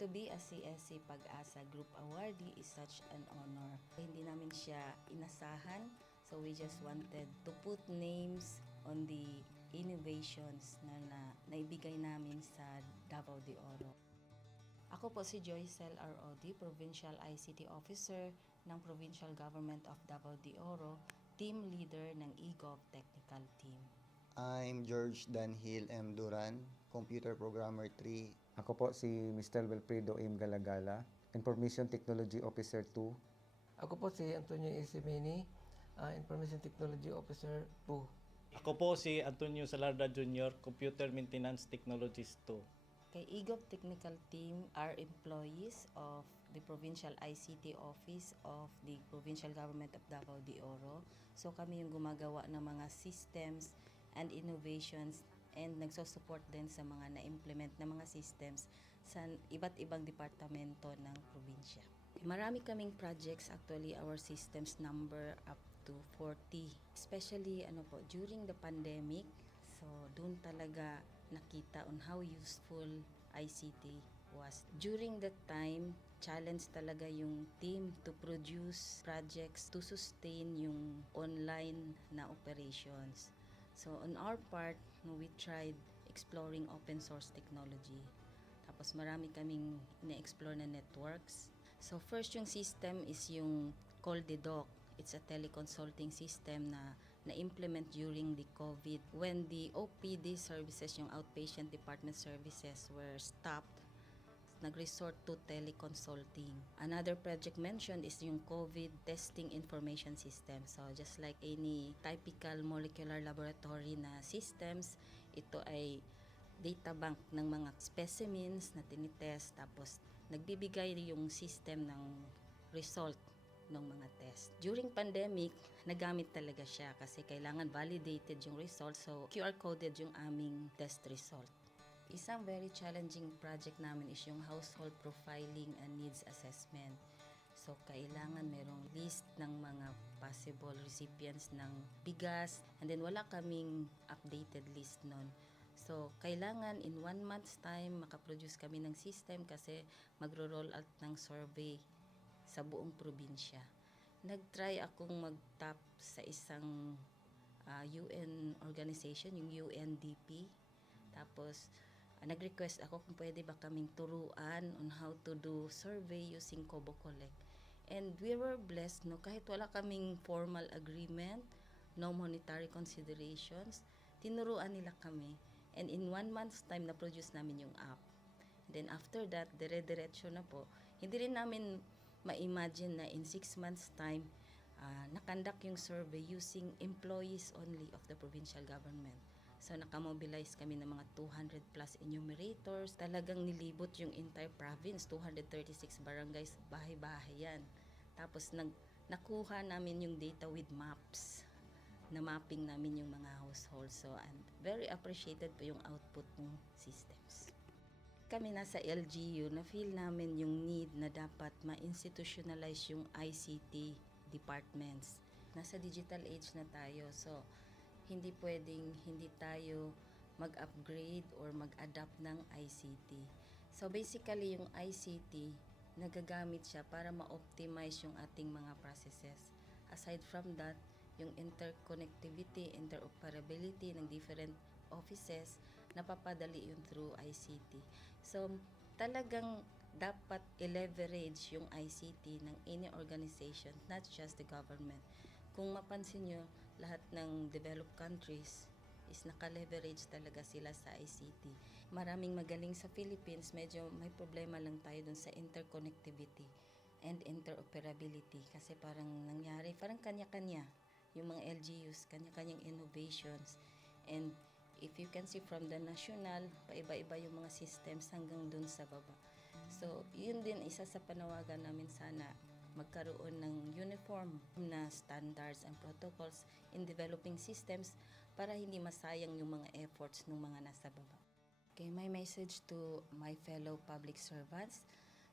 To be a CSC Pag-asa Group Awardee is such an honor. Hindi namin siya inasahan, so we just wanted to put names on the innovations na naibigay namin sa Davao de Oro. Ako po si Joycel R.O.D., Provincial ICT Officer ng Provincial Government of Davao de Oro, Team Leader ng eGov Technical Team. I'm George Danhil M. Duran, Computer Programmer 3. Ako po si Mr. Wilfredo M. Galagala, Information Technology Officer 2. Ako po si Antonio Isimeni, Information Technology Officer 2. Ako po si Antonio Salarda Jr., Computer Maintenance Technologist 2. Kay eGov Technical Team are employees of the Provincial ICT Office of the Provincial Government of Davao de Oro. So kami yung gumagawa ng mga systems and innovations and nagsusupport din sa mga na-implement na mga systems sa iba't ibang departamento ng probinsya. Marami kaming projects, actually our systems number up to 40. Especially during the pandemic, so doon talaga nakita on how useful ICT was. During that time, challenge talaga yung team to produce projects to sustain yung online na operations. So on our part, we tried exploring open source technology. Tapos marami kaming ina-explore na networks. So first yung system is yung CallDedoc. It's a teleconsulting system na na-implement during the COVID when the OPD services, yung outpatient department services were stopped. Nag-resort to teleconsulting. Another project mentioned is yung COVID testing information system. So just like any typical molecular laboratory na systems, ito ay data bank ng mga specimens na tinitest, tapos nagbibigay yung system ng result ng mga test. During pandemic, nagamit talaga siya kasi kailangan validated yung result, so QR coded yung aming test result. Isang very challenging project namin is yung household profiling and needs assessment. So, kailangan merong list ng mga possible recipients ng bigas, and then wala kaming updated list nun. So, kailangan in 1 month's time makaproduce kami ng system kasi magro-roll out ng survey sa buong probinsya. Nag-try akong mag-tap sa isang UN organization, yung UNDP. Tapos, nag-request ako kung pwede ba kaming turuan on how to do survey using Kobo Collect. And we were blessed, kahit wala kaming formal agreement, no monetary considerations, tinuruan nila kami. And in 1 month's time, na-produce namin yung app. Then after that, dire-diretso na po. Hindi rin namin ma-imagine na in 6 months' time, nakandak yung survey using employees only of the provincial government. So, nakamobilize kami ng mga 200 plus enumerators. Talagang nilibot yung entire province, 236 barangays, bahay-bahay yan. Tapos, nakuha namin yung data with maps. Na mapping namin yung mga households. So, and very appreciated po yung output ng systems. Kami nasa LGU, na-feel namin yung need na dapat ma-institutionalize yung ICT departments. Nasa digital age na tayo, so hindi pwedeng hindi tayo mag-upgrade or mag-adapt ng ICT. So basically, yung ICT, nagagamit siya para ma-optimize yung ating mga processes. Aside from that, yung interconnectivity, interoperability ng different offices, napapadali yun through ICT. So, talagang dapat i-leverage yung ICT ng any organization, not just the government. Kung mapansin nyo, lahat ng developed countries is naka-leverage talaga sila sa ICT. Maraming magaling sa Philippines, medyo may problema lang tayo dun sa interconnectivity and interoperability kasi parang nangyari, parang kanya-kanya yung mga LGUs, kanya-kanyang innovations. And if you can see from the national, paiba-iba yung mga systems hanggang dun sa baba. So, yun din isa sa panawagan namin sana magkaroon ng uniform na standards and protocols in developing systems para hindi masayang yung mga efforts ng mga nasa baba. Okay, my message to my fellow public servants,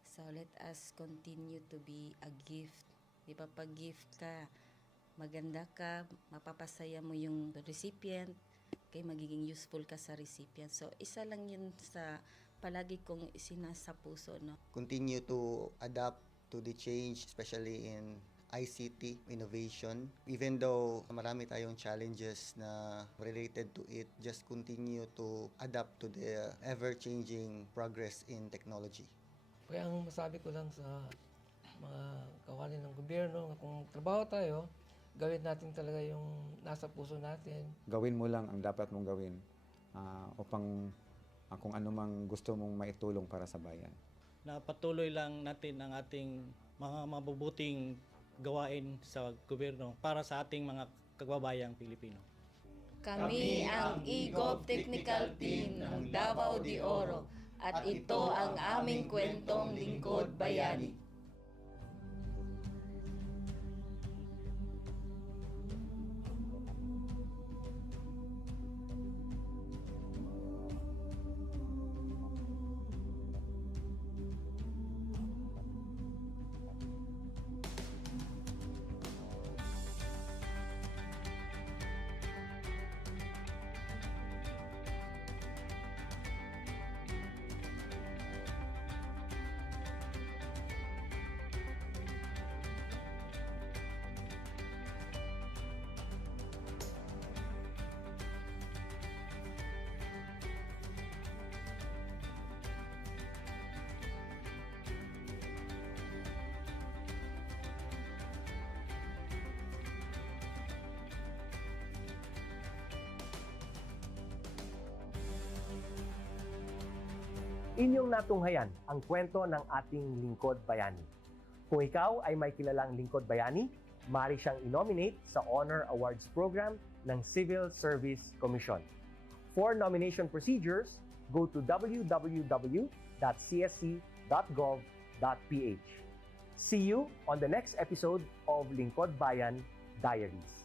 so let us continue to be a gift. Di ba, pag gift ka, maganda ka, mapapasaya mo yung recipient, kay magiging useful ka sa recipient. So, isa lang yun sa palagi kong isinasa puso, no? Continue to adapt to the change, especially in ICT innovation. Even though marami tayong challenges na related to it, just continue to adapt to the ever-changing progress in technology. Kaya ang masabi ko lang sa mga kawani ng gobyerno, kung trabaho tayo, gawin natin talaga yung nasa puso natin. Gawin mo lang ang dapat mong gawin upang kung ano mang gusto mong maitulong para sa bayan. Na patuloy lang natin ang ating mga mabubuting gawain sa gobyerno para sa ating mga kababayang Pilipino. Kami ang eGov Technical Team ng Davao de Oro at ito ang aming kwentong Lingkod Bayani. Inyong natunghayan ang kwento ng ating lingkod bayani. Kung ikaw ay may kilalang lingkod bayani, maaari siyang i-nominate sa Honor Awards Program ng Civil Service Commission. For nomination procedures, go to www.csc.gov.ph. See you on the next episode of Lingkod Bayan Diaries.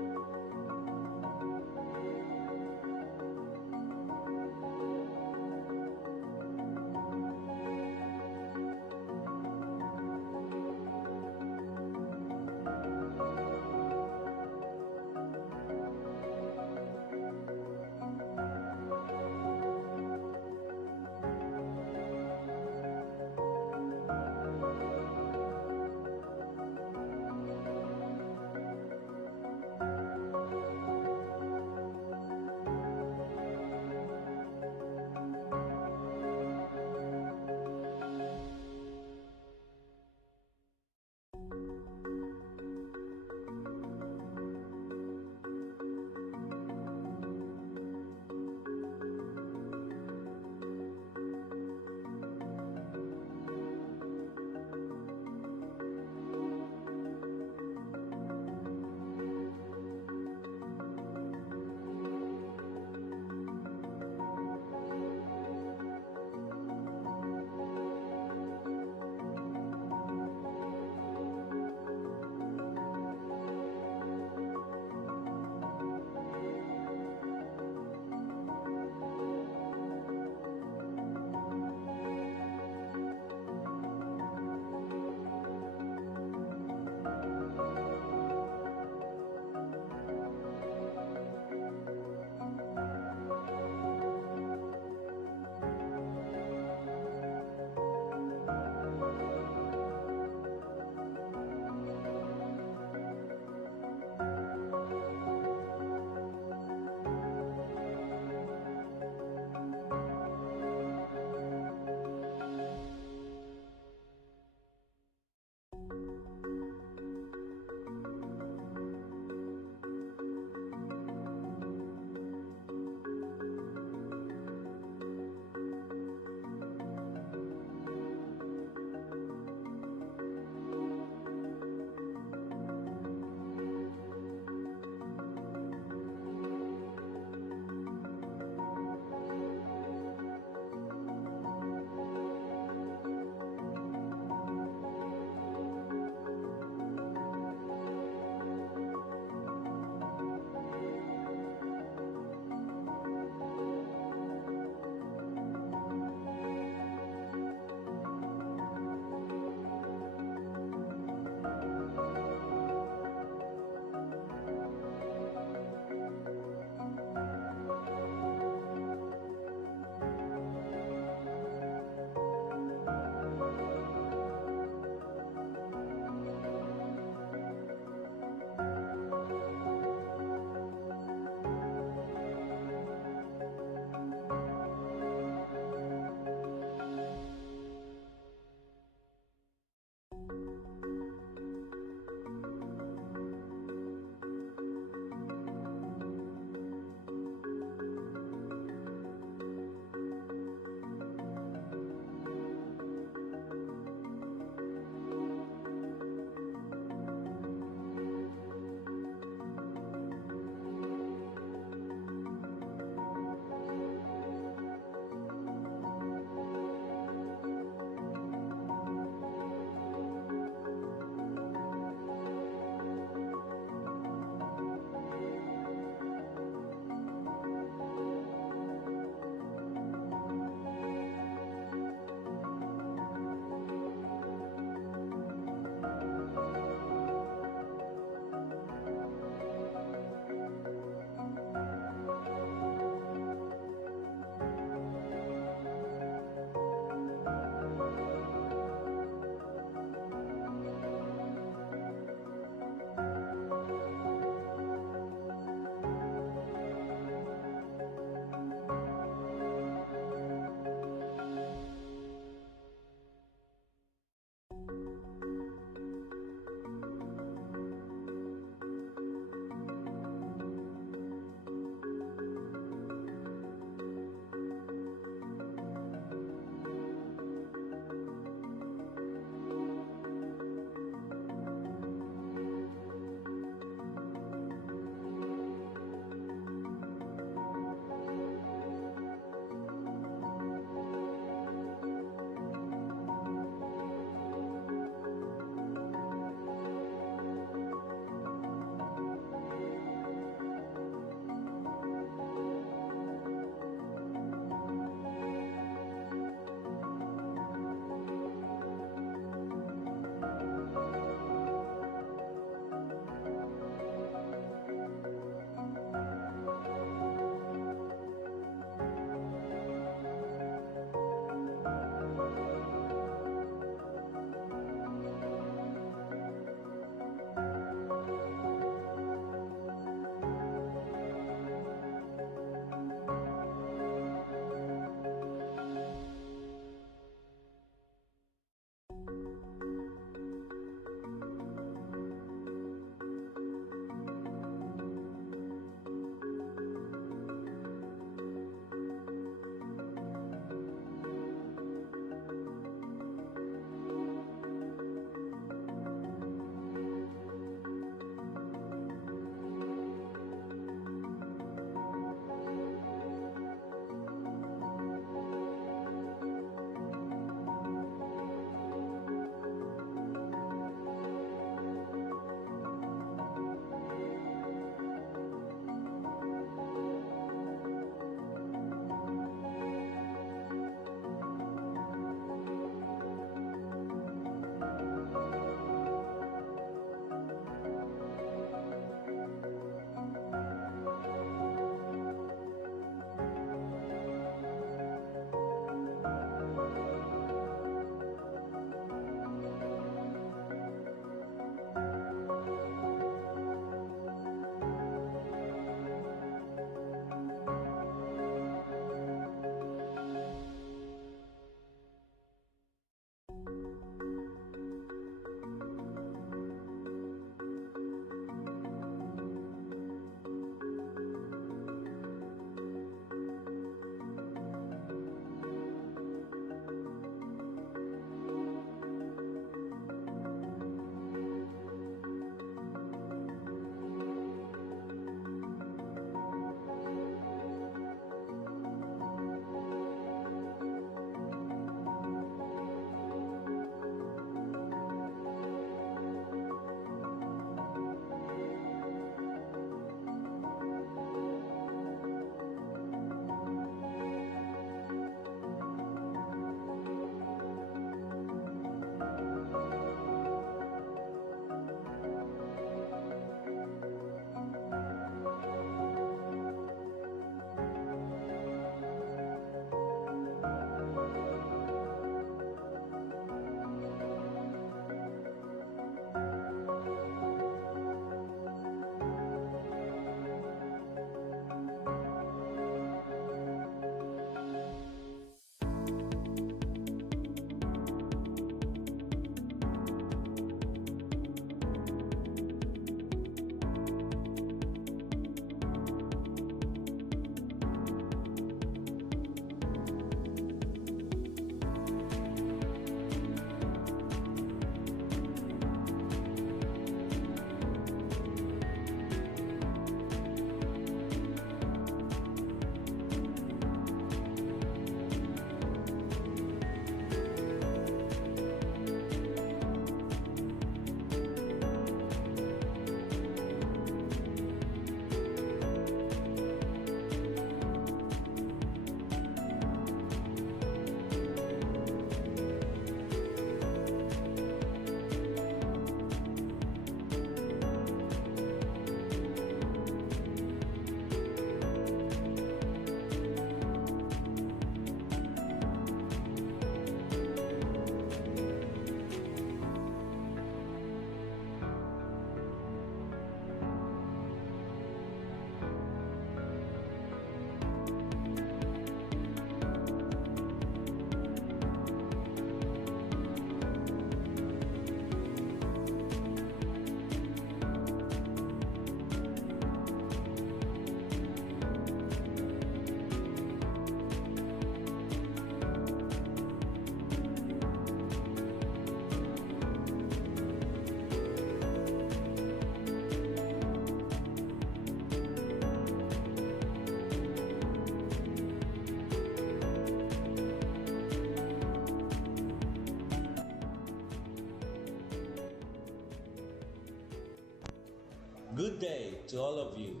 Good day to all of you.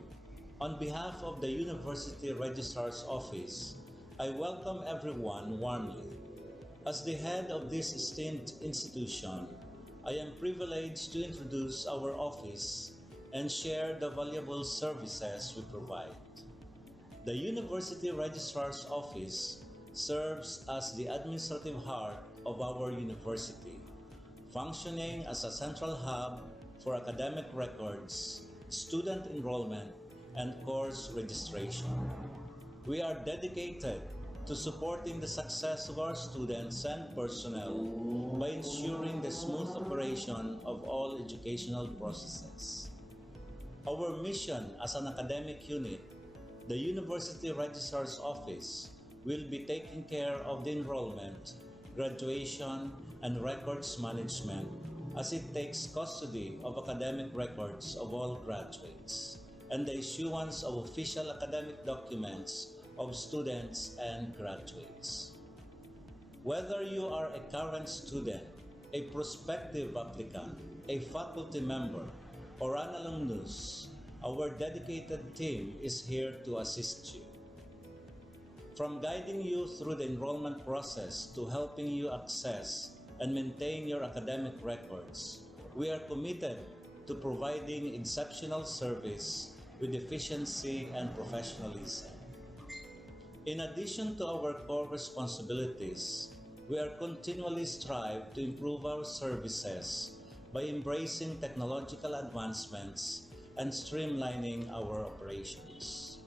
On behalf of the University Registrar's Office, I welcome everyone warmly. As the head of this esteemed institution, I am privileged to introduce our office and share the valuable services we provide. The University Registrar's Office serves as the administrative heart of our university, functioning as a central hub for academic records, student enrollment, and course registration. We are dedicated to supporting the success of our students and personnel by ensuring the smooth operation of all educational processes. Our mission as an academic unit, the University Registrar's Office, will be taking care of the enrollment, graduation, and records management as it takes custody of academic records of all graduates and the issuance of official academic documents of students and graduates. Whether you are a current student, a prospective applicant, a faculty member, or an alumnus, our dedicated team is here to assist you. From guiding you through the enrollment process to helping you access and maintain your academic records, we are committed to providing exceptional service with efficiency and professionalism. In addition to our core responsibilities, we are continually strive to improve our services by embracing technological advancements and streamlining our operations.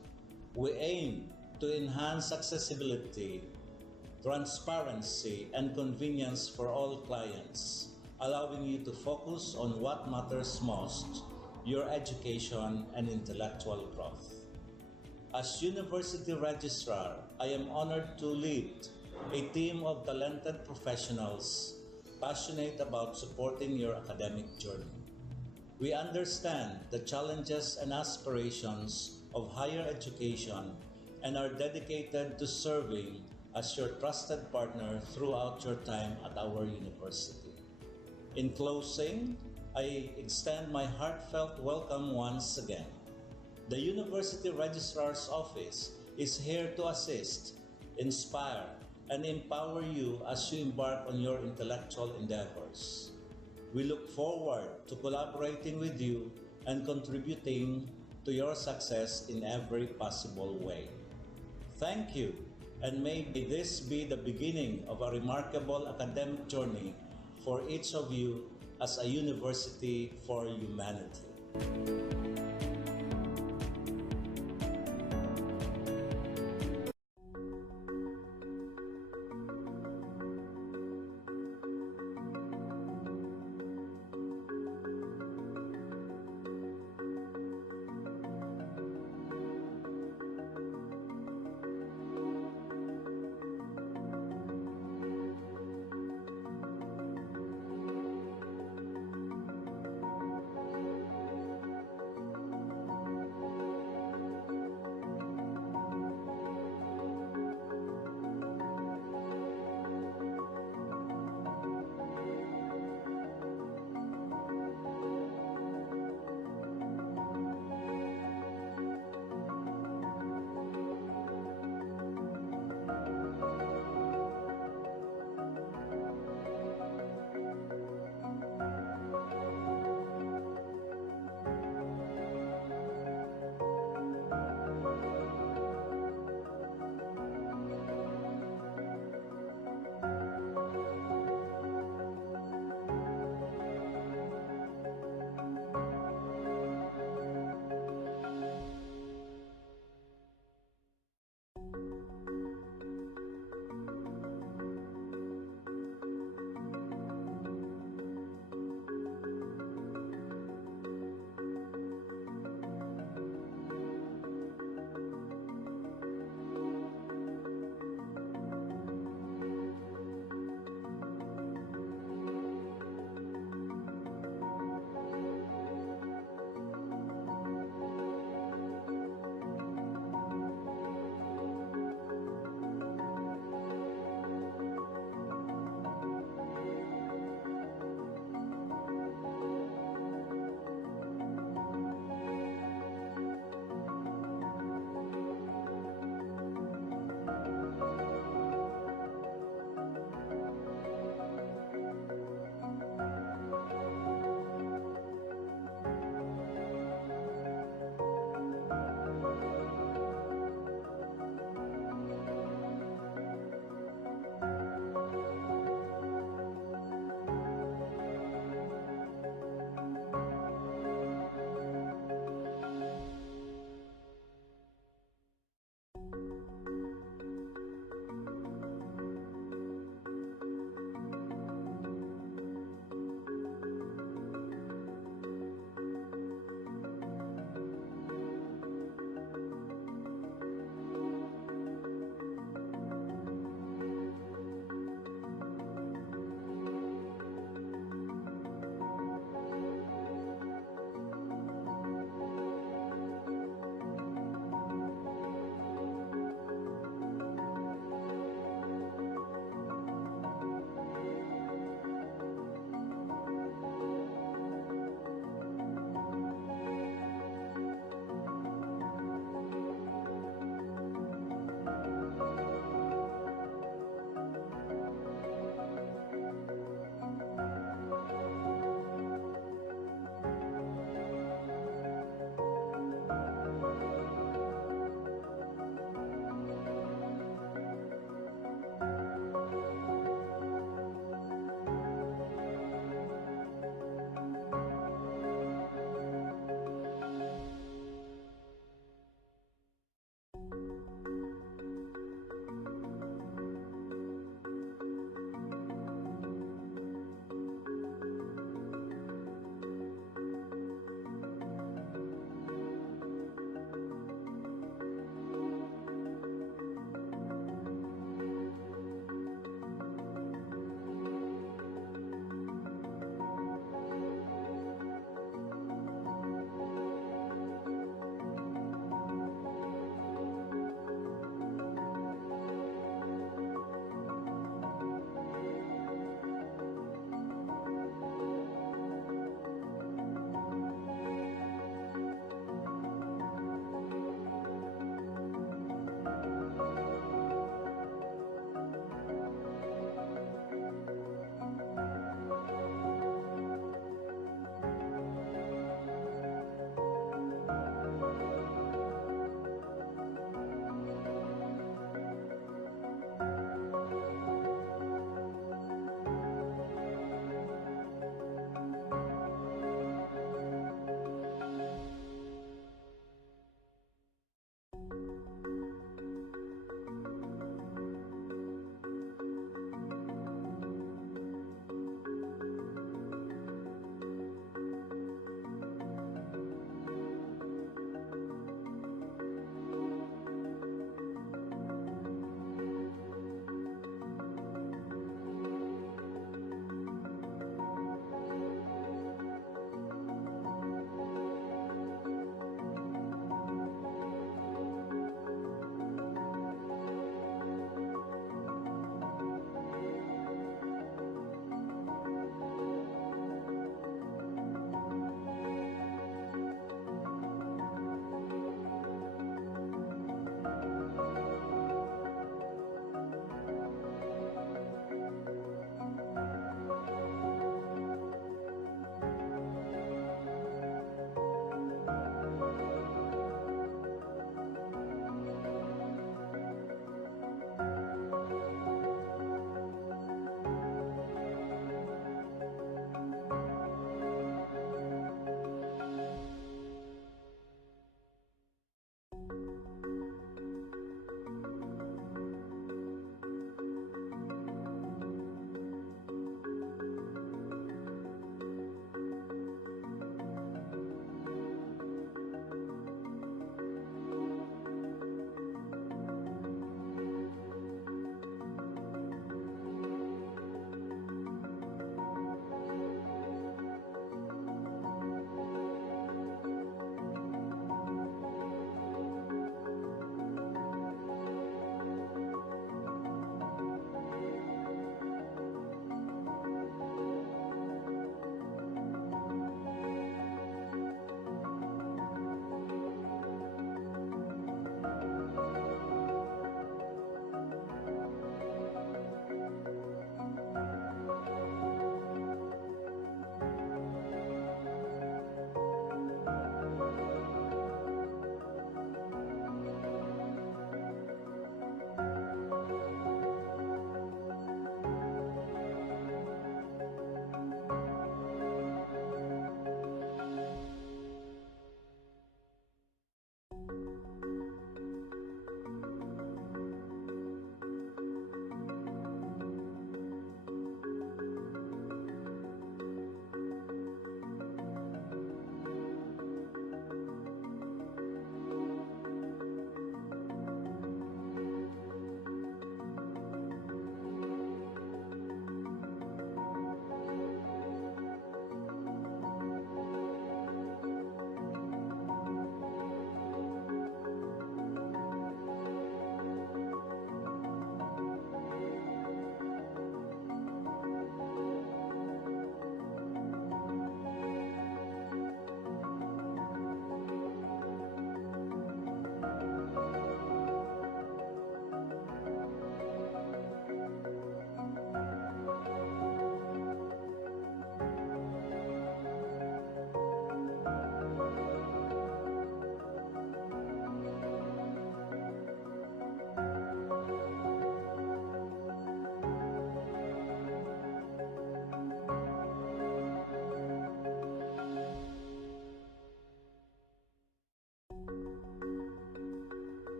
We aim to enhance accessibility, transparency, and convenience for all clients, allowing you to focus on what matters most, your education and intellectual growth. As University Registrar, I am honored to lead a team of talented professionals passionate about supporting your academic journey. We understand the challenges and aspirations of higher education and are dedicated to serving as your trusted partner throughout your time at our university. In closing, I extend my heartfelt welcome once again. The University Registrar's Office is here to assist, inspire, and empower you as you embark on your intellectual endeavors. We look forward to collaborating with you and contributing to your success in every possible way. Thank you, and may this be the beginning of a remarkable academic journey for each of you as a university for humanity.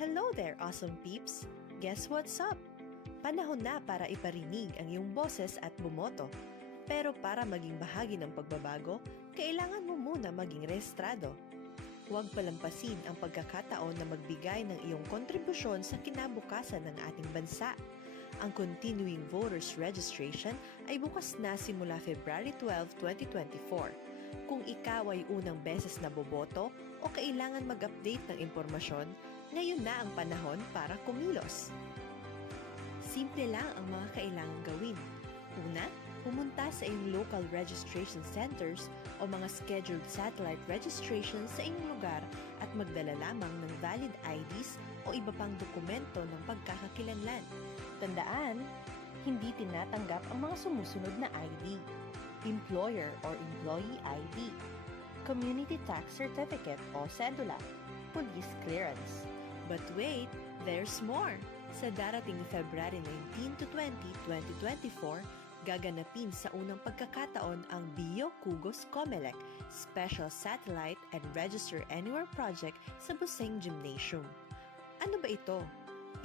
Hello there, awesome peeps! Guess what's up? Panahon na para iparinig ang iyong boses at bumoto. Pero para maging bahagi ng pagbabago, kailangan mo muna maging rehistrado. Huwag palampasin ang pagkakataon na magbigay ng iyong kontribusyon sa kinabukasan ng ating bansa. Ang Continuing Voters Registration ay bukas na simula February 12, 2024. Kung ikaw ay unang beses na boboto o kailangan mag-update ng impormasyon, ngayon na ang panahon para kumilos. Simple lang ang mga kailangang gawin. Una, pumunta sa iyong local registration centers o mga scheduled satellite registration sa inyong lugar at magdala lamang ng valid IDs o iba pang dokumento ng pagkakakilanlan. Tandaan, hindi tinatanggap ang mga sumusunod na ID: Employer or Employee ID, Community Tax Certificate o Cedula, Police Clearance. But wait, there's more! Sa darating February 19 to 20, 2024, gaganapin sa unang pagkakataon ang Bio Kugos Comelec Special Satellite and Register Anywhere Project sa Buseng Gymnasium. Ano ba ito?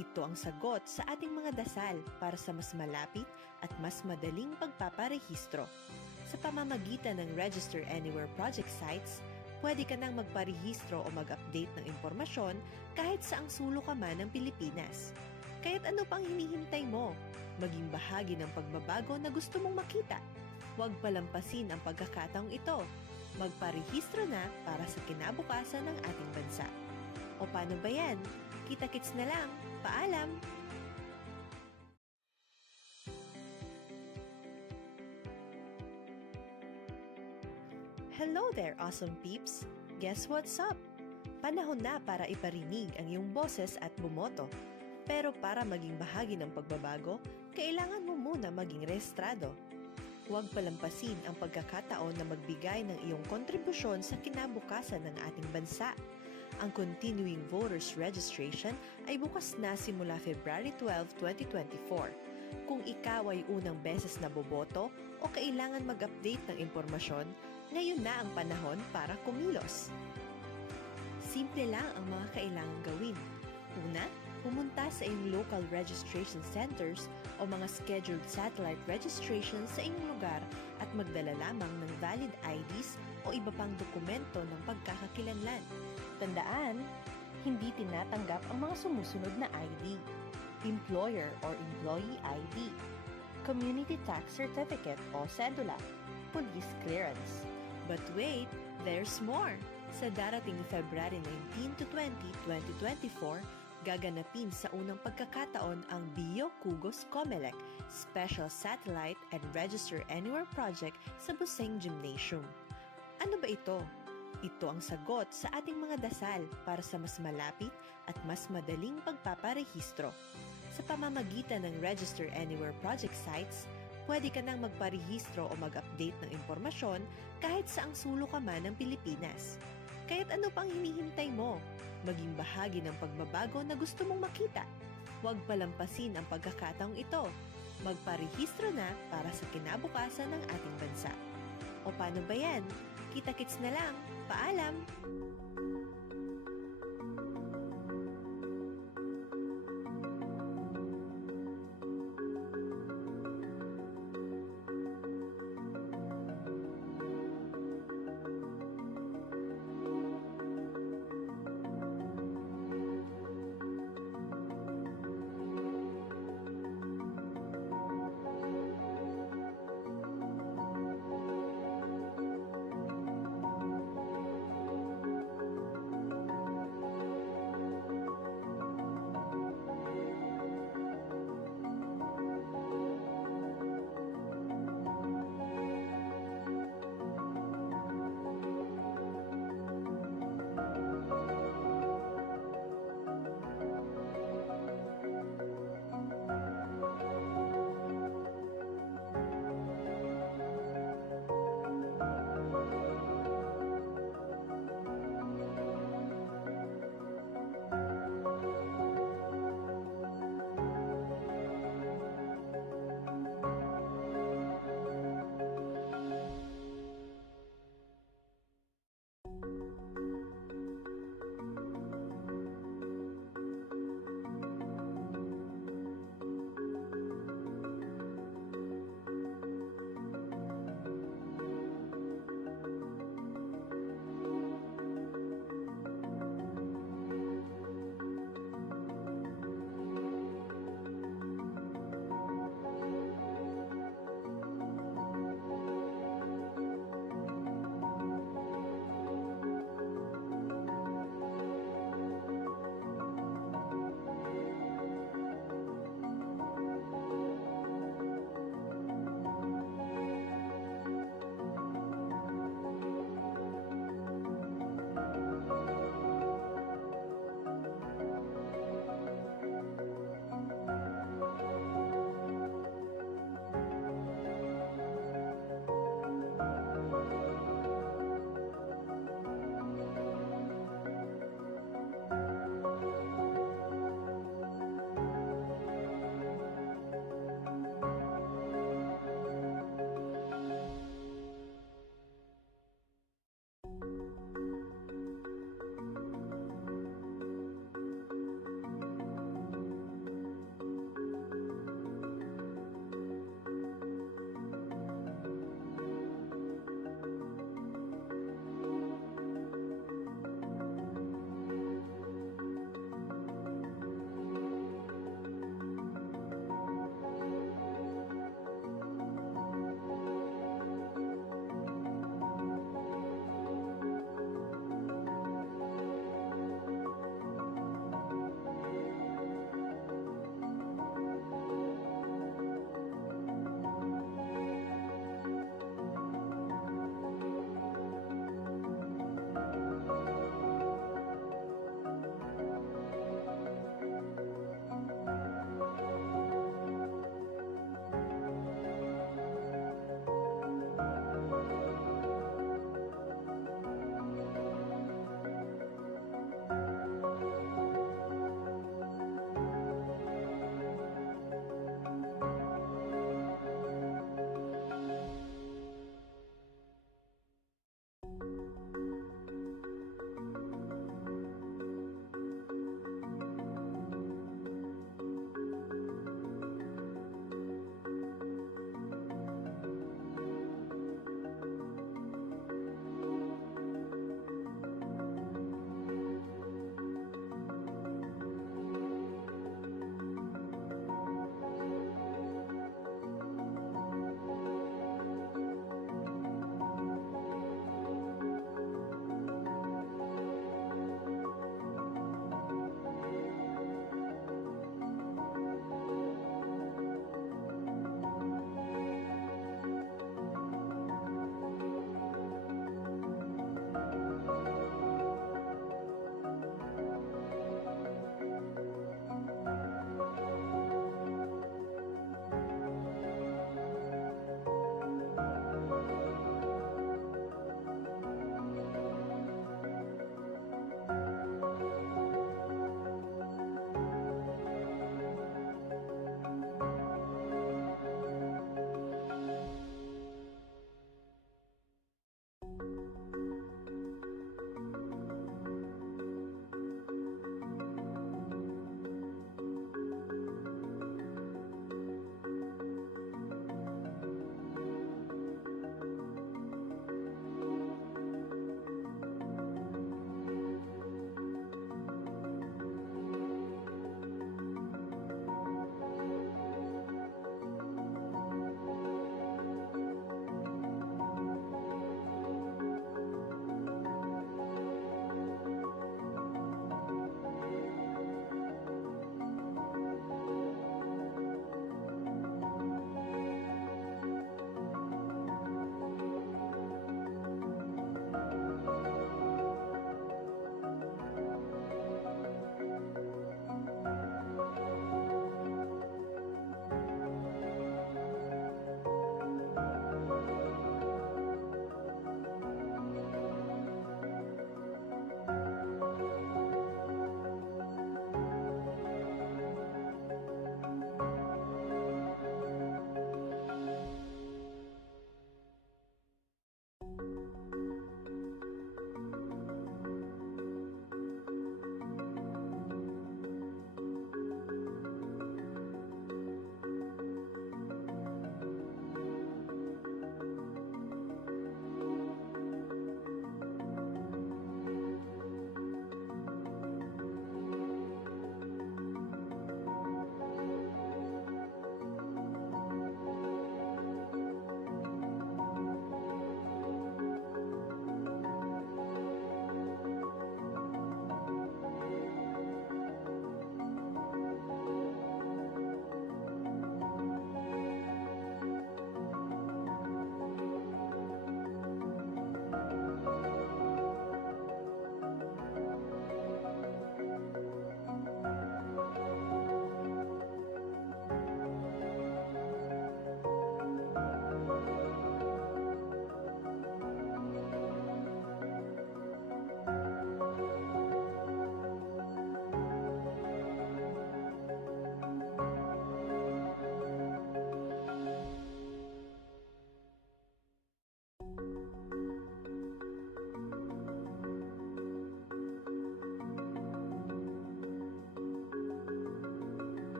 Ito ang sagot sa ating mga dasal para sa mas malapit at mas madaling pagpaparehistro. Sa pamamagitan ng Register Anywhere Project sites, pwede ka nang magparehistro o mag-update ng impormasyon kahit saang sulok ka man ng Pilipinas. Kaya't ano pang hinihintay mo? Maging bahagi ng pagbabago na gusto mong makita. Huwag palampasin ang pagkakataong ito. Magparehistro na para sa kinabukasan ng ating bansa. O paano ba yan? Kita-kits na lang. Paalam! Hello there, awesome peeps! Guess what's up? Panahon na para iparinig ang iyong boses at bumoto. Pero para maging bahagi ng pagbabago, kailangan mo muna maging rehistrado. Huwag palampasin ang pagkakataon na magbigay ng iyong kontribusyon sa kinabukasan ng ating bansa. Ang Continuing Voters Registration ay bukas na simula February 12, 2024. Kung ikaw ay unang beses na boboto o kailangan mag-update ng impormasyon, ngayon na ang panahon para kumilos. Simple lang ang mga kailangang gawin. Una, pumunta sa iyong local registration centers o mga scheduled satellite registration sa inyong lugar at magdala lamang ng valid IDs o iba pang dokumento ng pagkakakilanlan. Tandaan, hindi tinatanggap ang mga sumusunod na ID: Employer or Employee ID, Community Tax Certificate o Cedula, Police Clearance. But wait, there's more! Sa darating February 19 to 20, 2024, gaganapin sa unang pagkakataon ang Bio Kugos Comelec Special Satellite and Register Anywhere Project sa Buseng Gymnasium. Ano ba ito? Ito ang sagot sa ating mga dasal para sa mas malapit at mas madaling pagpaparehistro. Sa pamamagitan ng Register Anywhere Project sites, pwede ka nang magparehistro o mag-update ng impormasyon kahit saang sulok ka man ng Pilipinas. Kaya't ano pang hinihintay mo? Maging bahagi ng pagbabago na gusto mong makita. Huwag palampasin ang pagkakataong ito. Magparehistro na para sa kinabukasan ng ating bansa. O paano ba yan? Kita-kits na lang. Paalam!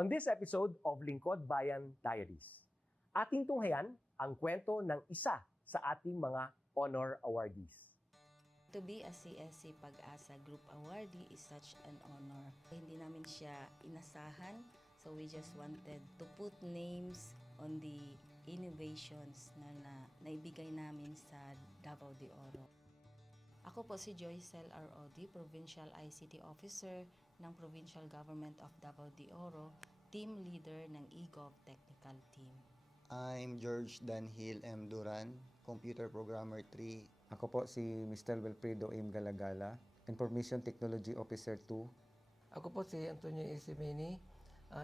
On this episode of Lingkod Bayan Diaries, ating tunghayan ang kwento ng isa sa ating mga honor awardees. To be a CSC Pag-asa Group Awardee is such an honor. Hindi namin siya inasahan, so we just wanted to put names on the innovations na naibigay namin sa Davao de Oro. Ako po si Joycel R.O.D., Provincial ICT Officer ng Provincial Government of Davao de Oro, Team Leader ng eGov Technical Team. I'm George Danhil M. Duran, Computer Programmer 3. Ako po si Mr. Wilfredo M. Galagala, Information Technology Officer 2. Ako po si Antonio Isimeni,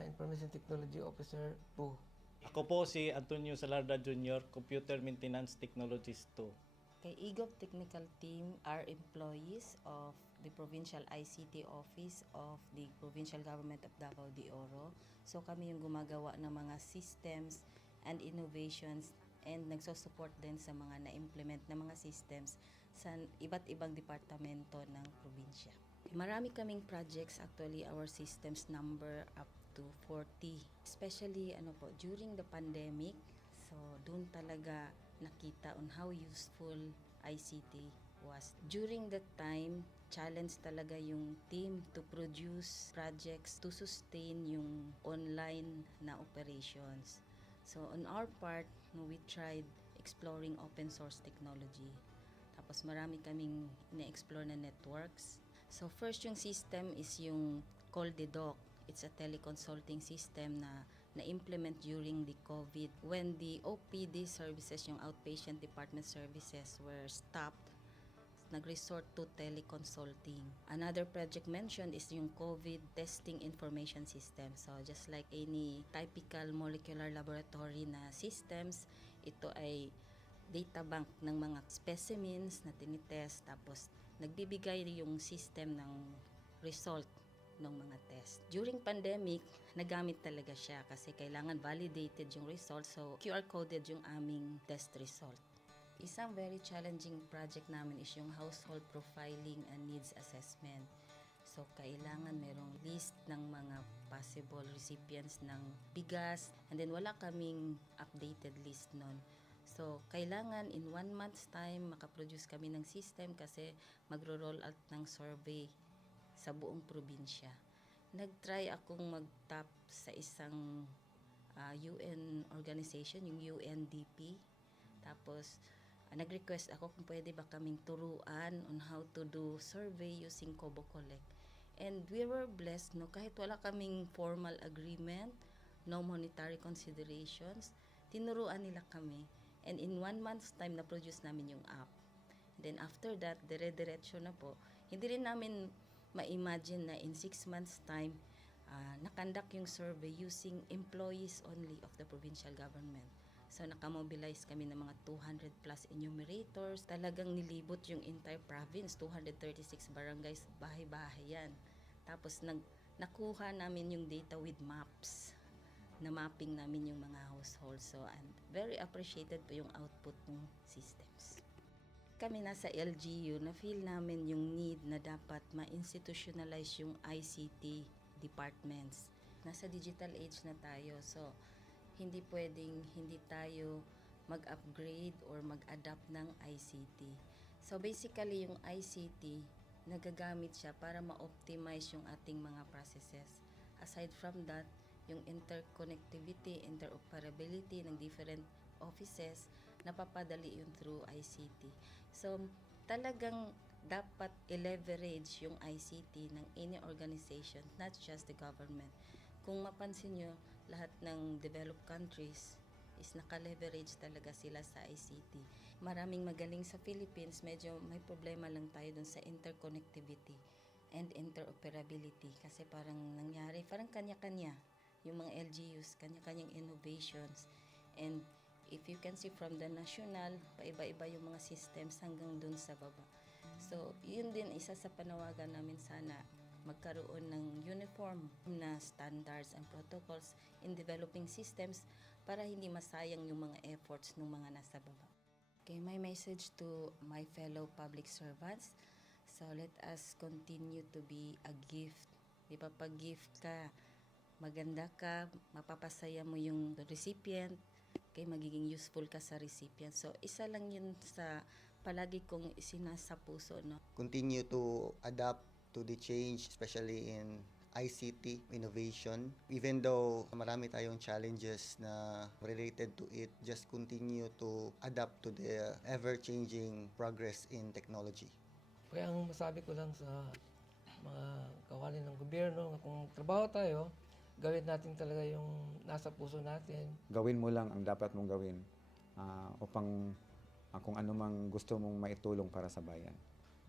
Information Technology Officer 2. Ako po si Antonio Salarda Jr., Computer Maintenance Technologist 2. Kay eGov Technical Team are employees of the Provincial ICT Office of the Provincial Government of Davao de Oro. So kami yung gumagawa ng mga systems and innovations and nagsusupport din sa mga na-implement na mga systems sa iba't ibang departamento ng probinsya. Marami kaming projects, actually our systems number up to 40. Especially during the pandemic, so doon talaga nakita on how useful ICT was. During that time, challenge talaga yung team to produce projects to sustain yung online na operations. So on our part, we tried exploring open source technology. Tapos marami kaming na-explore na networks. So first yung system is yung CallDedoc. It's a teleconsulting system na na-implement during the COVID. When the OPD services, yung outpatient department services were stopped, nag-resort to teleconsulting. Another project mentioned is yung COVID testing information system. So just like any typical molecular laboratory na systems, ito ay data bank ng mga specimens na tinitest, tapos nagbibigay yung system ng result ng mga test. During pandemic, nagamit talaga siya kasi kailangan validated yung result, so QR coded yung aming test result. Isang very challenging project namin is yung household profiling and needs assessment. So, kailangan merong list ng mga possible recipients ng bigas, and then wala kaming updated list nun. So, kailangan in 1 month's time makaproduce kami ng system kasi magro-roll out ng survey sa buong probinsya. Nag-try akong mag-tap sa isang UN organization, yung UNDP. Tapos, nag-request ako kung pwede ba kaming turuan on how to do survey using Kobo Collect. And we were blessed, kahit wala kaming formal agreement, no monetary considerations, tinuruan nila kami. And in 1 month's time, na-produce namin yung app. Then after that, dire-diretso na po. Hindi rin namin ma-imagine na in 6 months' time, nakandak yung survey using employees only of the provincial government. So, nakamobilize kami ng mga 200 plus enumerators. Talagang nilibot yung entire province, 236 barangays, bahay-bahay yan. Tapos, nakuha namin yung data with maps. Na mapping namin yung mga households. So, and very appreciated po yung output ng systems. Kami nasa LGU, na-feel namin yung need na dapat ma-institutionalize yung ICT departments. Nasa digital age na tayo, so hindi pwedeng hindi tayo mag-upgrade or mag-adapt ng ICT. So basically yung ICT, nagagamit siya para ma-optimize yung ating mga processes. Aside from that, yung interconnectivity, interoperability ng different offices, napapadali yun through ICT. So talagang dapat i-leverage yung ICT ng any organization, not just the government. Kung mapansin nyo, lahat ng developed countries is naka-leverage talaga sila sa ICT. Maraming magaling sa Philippines, medyo may problema lang tayo dun sa interconnectivity and interoperability kasi parang nangyari, parang kanya-kanya yung mga LGUs, kanya-kanyang innovations. And if you can see from the national, paiba-iba yung mga systems hanggang dun sa baba. So, yun din isa sa panawagan namin sana magkaroon ng uniform na standards and protocols in developing systems para hindi masayang yung mga efforts ng mga nasa baba. Okay, my message to my fellow public servants, so let us continue to be a gift. Di ba, pag gift ka, maganda ka, mapapasaya mo yung recipient, kay magiging useful ka sa recipient. So, isa lang yun sa palagi kong isinasa puso, no? Continue to adapt to the change, especially in ICT innovation. Even though marami tayong challenges na related to it, just continue to adapt to the ever-changing progress in technology. Kaya ang masabi ko lang sa mga kawani ng gobyerno, kung trabaho tayo, gawin natin talaga yung nasa puso natin. Gawin mo lang ang dapat mong gawin upang kung ano mang gusto mong maitulong para sa bayan.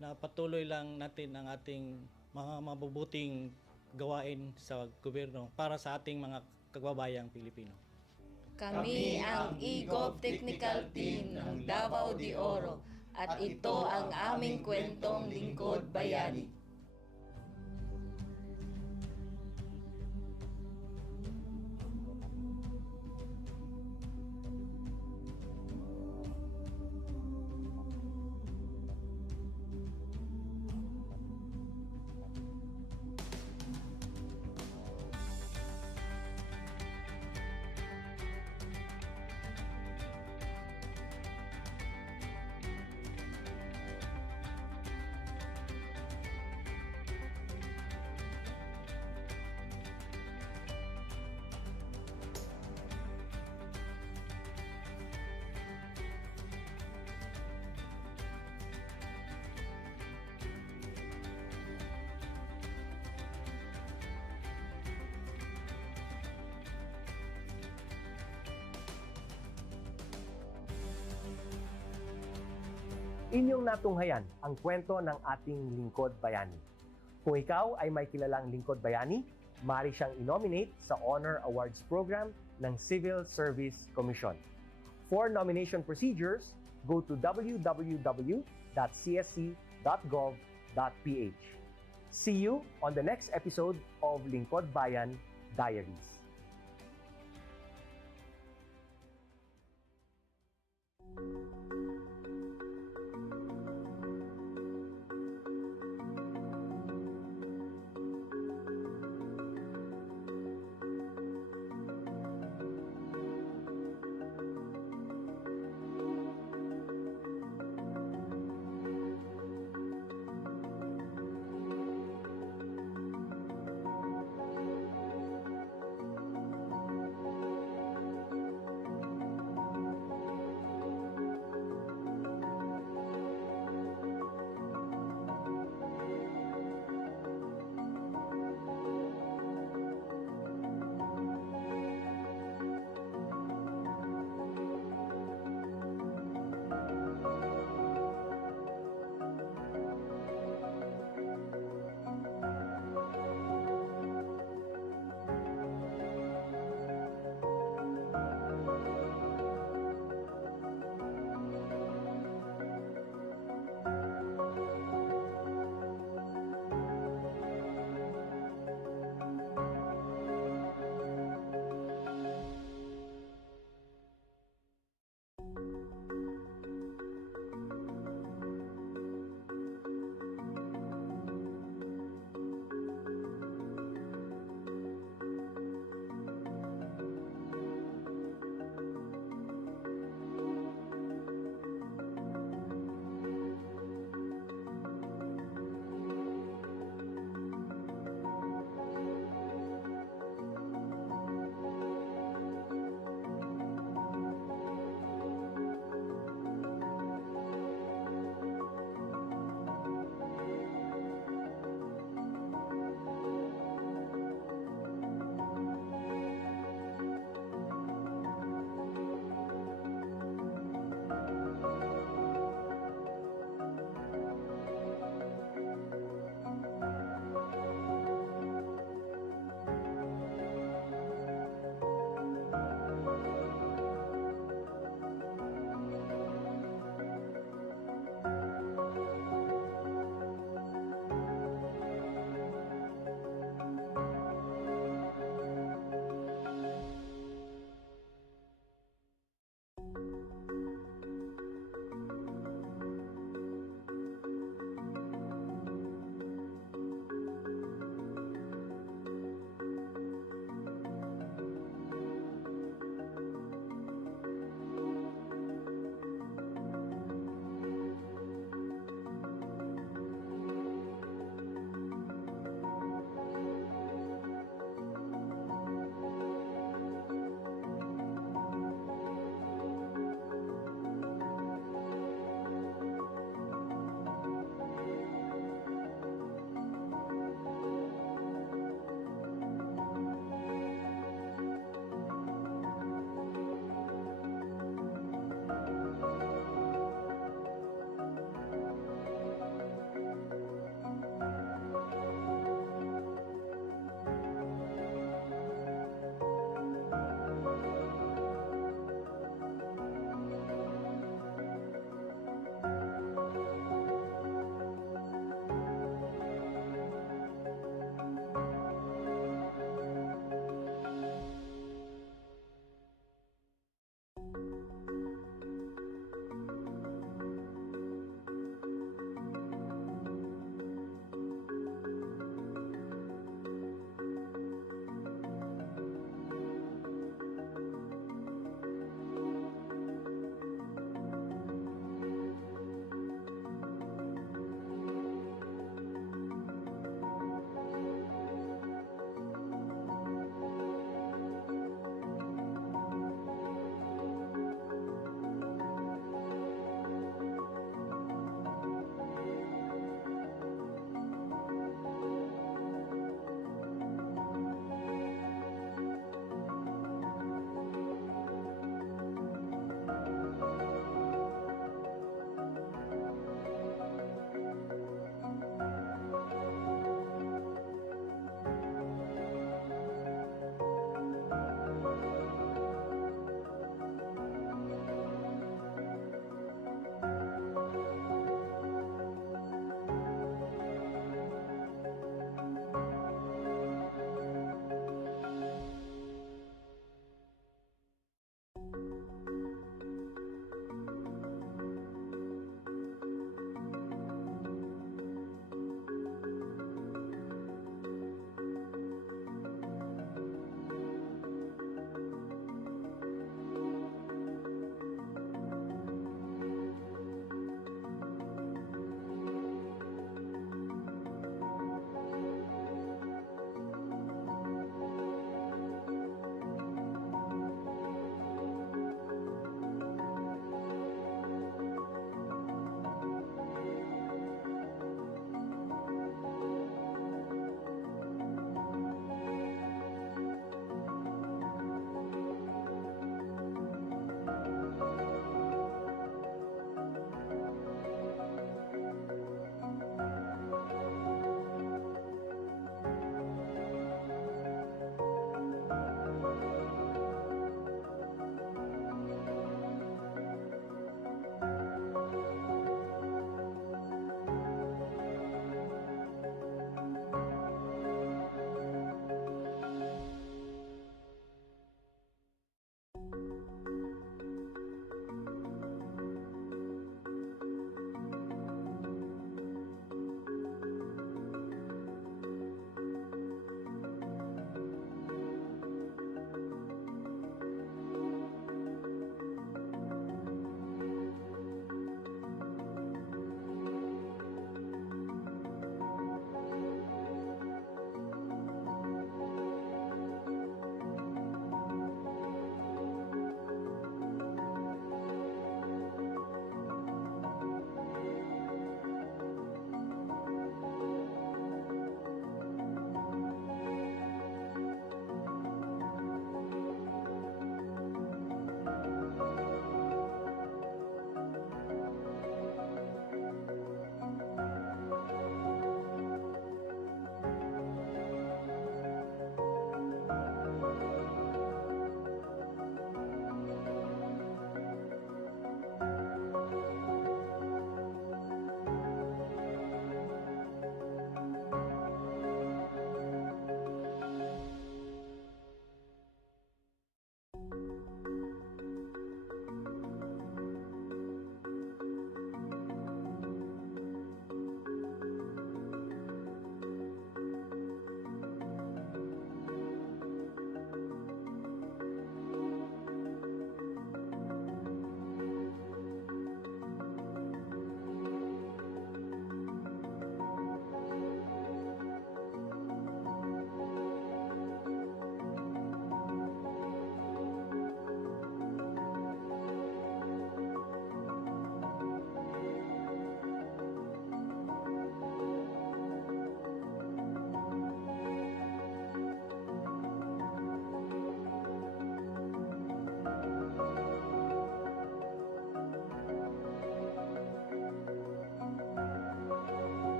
Na patuloy lang natin ang ating mga mabubuting gawain sa gobyerno para sa ating mga kababayang Pilipino. Kami ang eGov Technical Team ng Davao de Oro at ito ang aming kwentong Lingkod Bayani. Inyong natunghayan ang kwento ng ating lingkod bayani. Kung ikaw ay may kilalang lingkod bayani, maaari siyang i-nominate sa Honor Awards Program ng Civil Service Commission. For nomination procedures, go to www.csc.gov.ph. See you on the next episode of Lingkod Bayan Diaries.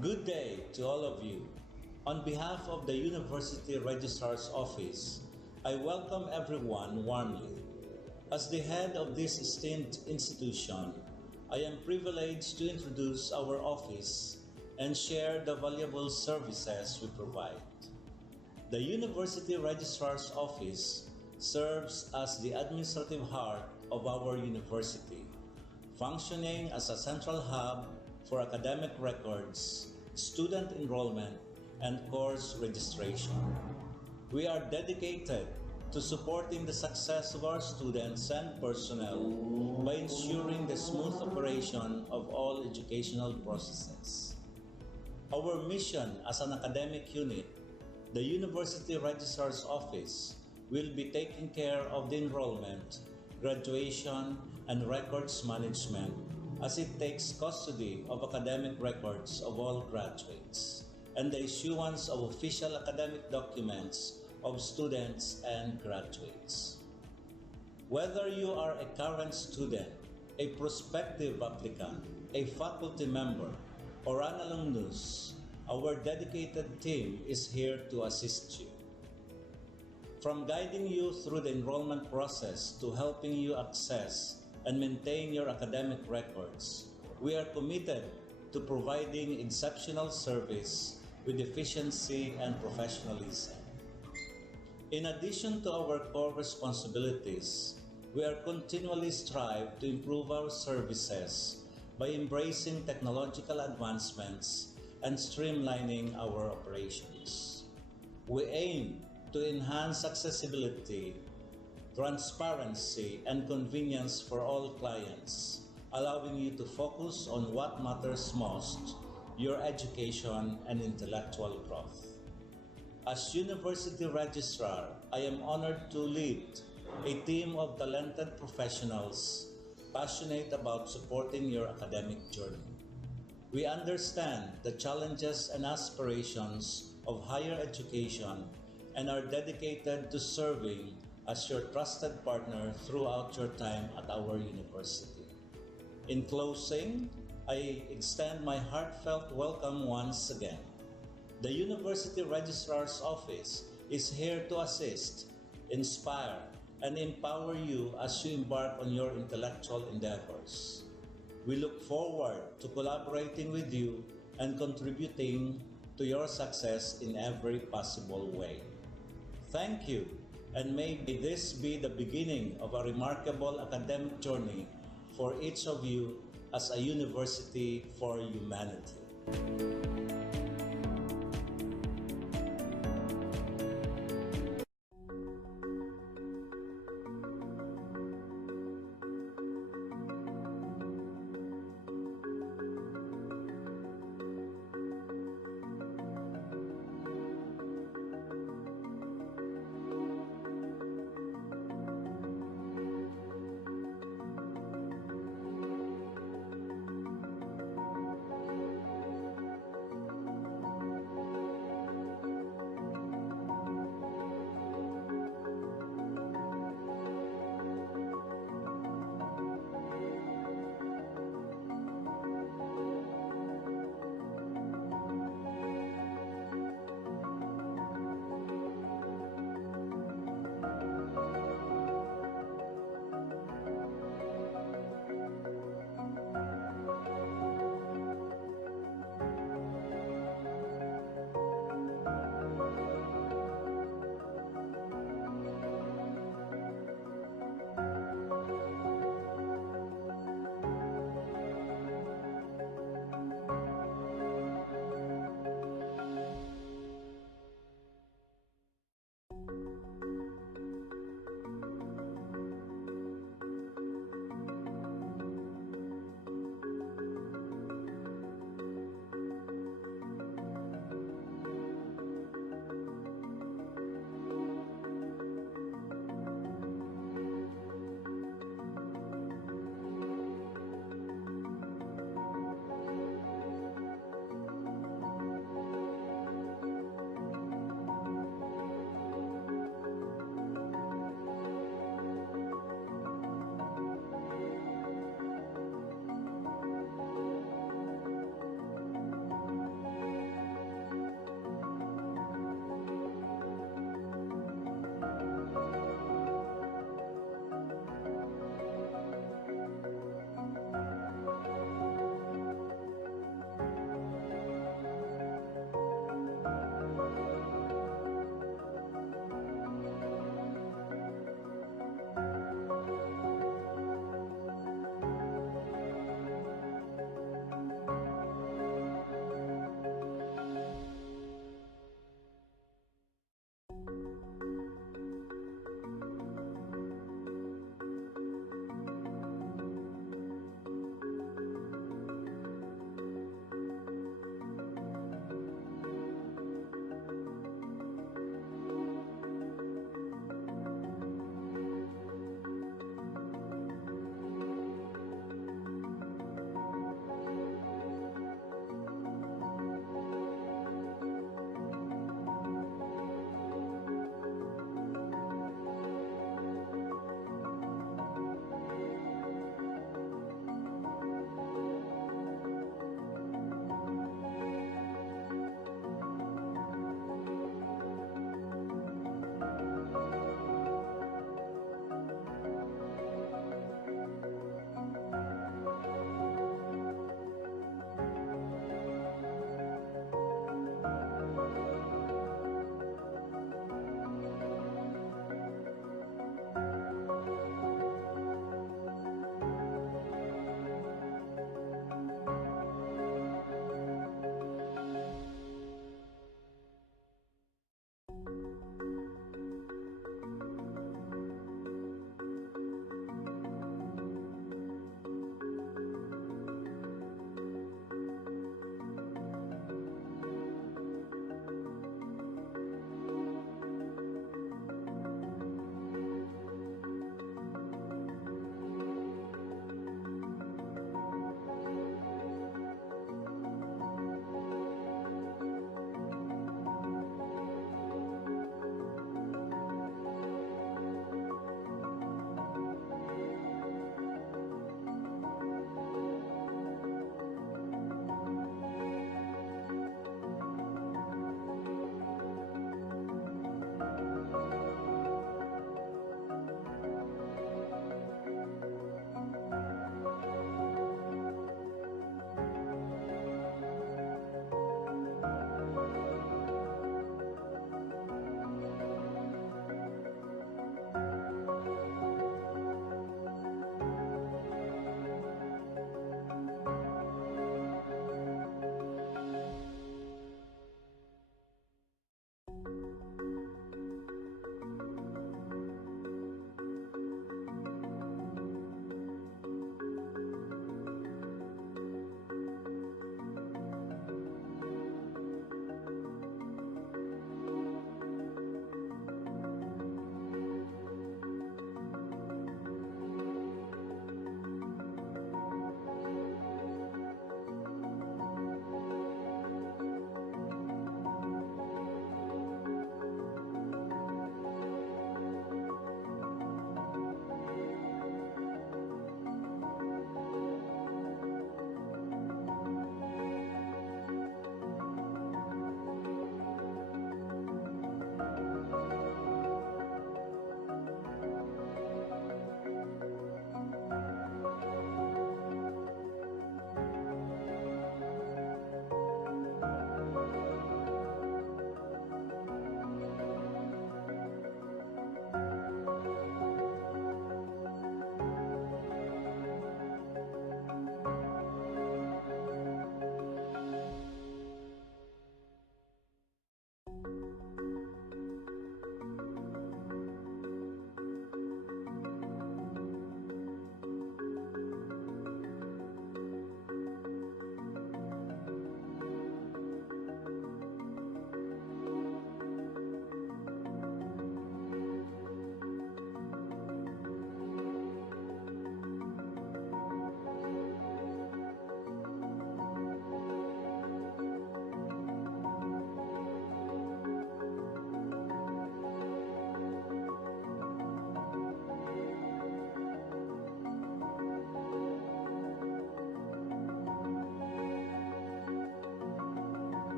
Good day to all of you. On behalf of the University Registrar's Office, I welcome everyone warmly. As the head of this esteemed institution, I am privileged to introduce our office and share the valuable services we provide. The University Registrar's Office serves as the administrative heart of our university, functioning as a central hub for academic records, student enrollment, and course registration. We are dedicated to supporting the success of our students and personnel by ensuring the smooth operation of all educational processes. Our mission as an academic unit, the University Registrar's Office, will be taking care of the enrollment, graduation, and records management as it takes custody of academic records of all graduates and the issuance of official academic documents of students and graduates. Whether you are a current student, a prospective applicant, a faculty member, or an alumnus, our dedicated team is here to assist you. From guiding you through the enrollment process to helping you access and maintain your academic records, we are committed to providing exceptional service with efficiency and professionalism. In addition to our core responsibilities, we are continually strive to improve our services by embracing technological advancements and streamlining our operations. We aim to enhance accessibility, transparency, and convenience for all clients, allowing you to focus on what matters most, your education and intellectual growth. As University Registrar, I am honored to lead a team of talented professionals passionate about supporting your academic journey. We understand the challenges and aspirations of higher education and are dedicated to serving as your trusted partner throughout your time at our university. In closing, I extend my heartfelt welcome once again. The University Registrar's Office is here to assist, inspire, and empower you as you embark on your intellectual endeavors. We look forward to collaborating with you and contributing to your success in every possible way. Thank you, and may this be the beginning of a remarkable academic journey for each of you as a university for humanity.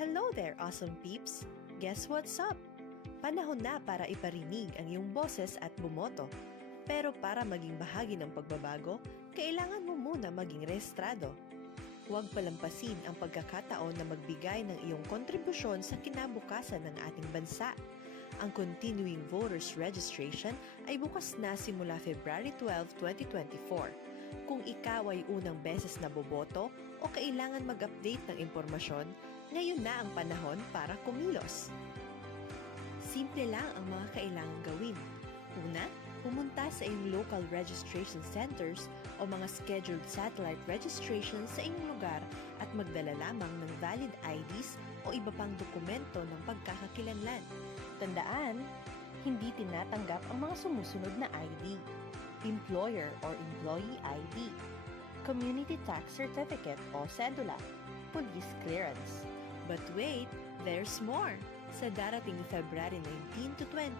Hello there, awesome peeps! Guess what's up? Panahon na para iparinig ang iyong boses at bumoto. Pero para maging bahagi ng pagbabago, kailangan mo muna maging rehistrado. Huwag palampasin ang pagkakataon na magbigay ng iyong kontribusyon sa kinabukasan ng ating bansa. Ang Continuing Voters Registration ay bukas na simula February 12, 2024. Kung ikaw ay unang beses na boboto o kailangan mag-update ng impormasyon, ngayon na ang panahon para kumilos. Simple lang ang mga kailangang gawin. Una, pumunta sa iyong local registration centers o mga scheduled satellite registration sa inyong lugar at magdala lamang ng valid IDs o iba pang dokumento ng pagkakakilanlan. Tandaan, hindi tinatanggap ang mga sumusunod na ID: Employer or Employee ID, Community Tax Certificate o Cedula, Police Clearance. But wait, there's more! Sa darating February 19 to 20,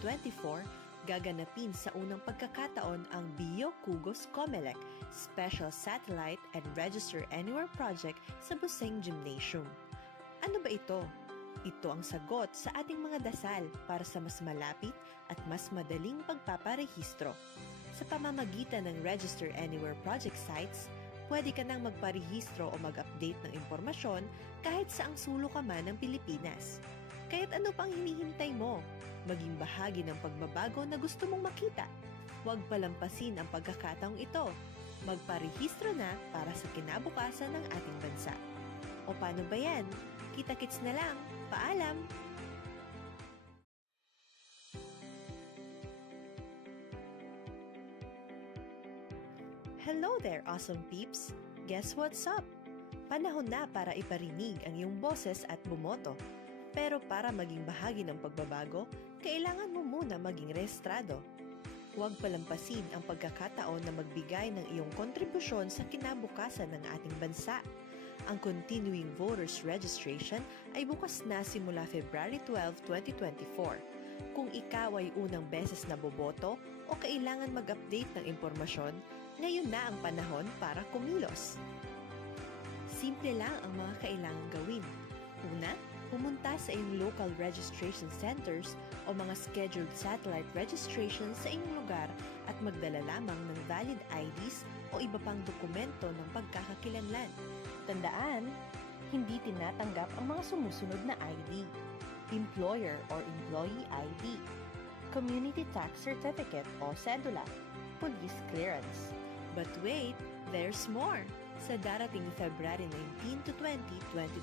2024, gaganapin sa unang pagkakataon ang Bio Kugos Comelec Special Satellite and Register Anywhere Project sa Buseng Gymnasium. Ano ba ito? Ito ang sagot sa ating mga dasal para sa mas malapit at mas madaling pagpaparehistro. Sa pamamagitan ng Register Anywhere Project sites, pwede ka nang magparehistro o mag-update ng impormasyon kahit saang sulok ka man ng Pilipinas. Kaya't ano pang hinihintay mo? Maging bahagi ng pagbabago na gusto mong makita. Huwag palampasin ang pagkakataong ito. Magparehistro na para sa kinabukasan ng ating bansa. O paano ba yan? Kita-kits na lang. Paalam! Hello there, awesome peeps! Guess what's up? Panahon na para iparinig ang iyong boses at bumoto. Pero para maging bahagi ng pagbabago, kailangan mo muna maging rehistrado. Huwag palampasin ang pagkakataon na magbigay ng iyong kontribusyon sa kinabukasan ng ating bansa. Ang Continuing Voters Registration ay bukas na simula February 12, 2024. Kung ikaw ay unang beses na boboto o kailangan mag-update ng impormasyon, ngayon na ang panahon para kumilos. Simple lang ang mga kailangang gawin. Una, pumunta sa iyong local registration centers o mga scheduled satellite registration sa inyong lugar at magdala lamang ng valid IDs o iba pang dokumento ng pagkakakilanlan. Tandaan, hindi tinatanggap ang mga sumusunod na ID: Employer or Employee ID, Community Tax Certificate o Cedula, Police Clearance. But wait, there's more! Sa darating February 19 to 20,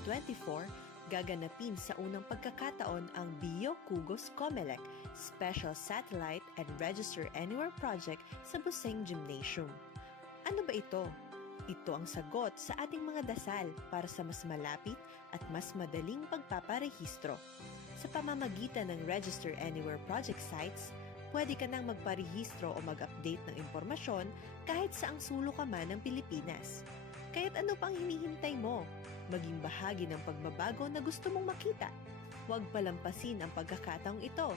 2024, gaganapin sa unang pagkakataon ang Bio Kugos Comelec Special Satellite and Register Anywhere Project sa Buseng Gymnasium. Ano ba ito? Ito ang sagot sa ating mga dasal para sa mas malapit at mas madaling pagpaparehistro. Sa pamamagitan ng Register Anywhere Project sites, pwede ka nang magparehistro o mag-update ng impormasyon kahit saang sulok ka man ng Pilipinas. Kaya't ano pang hinihintay mo? Maging bahagi ng pagbabago na gusto mong makita. Huwag palampasin ang pagkakataong ito.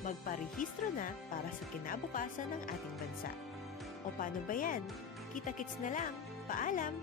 Magparehistro na para sa kinabukasan ng ating bansa. O paano ba yan? Kita-kits na lang. Paalam!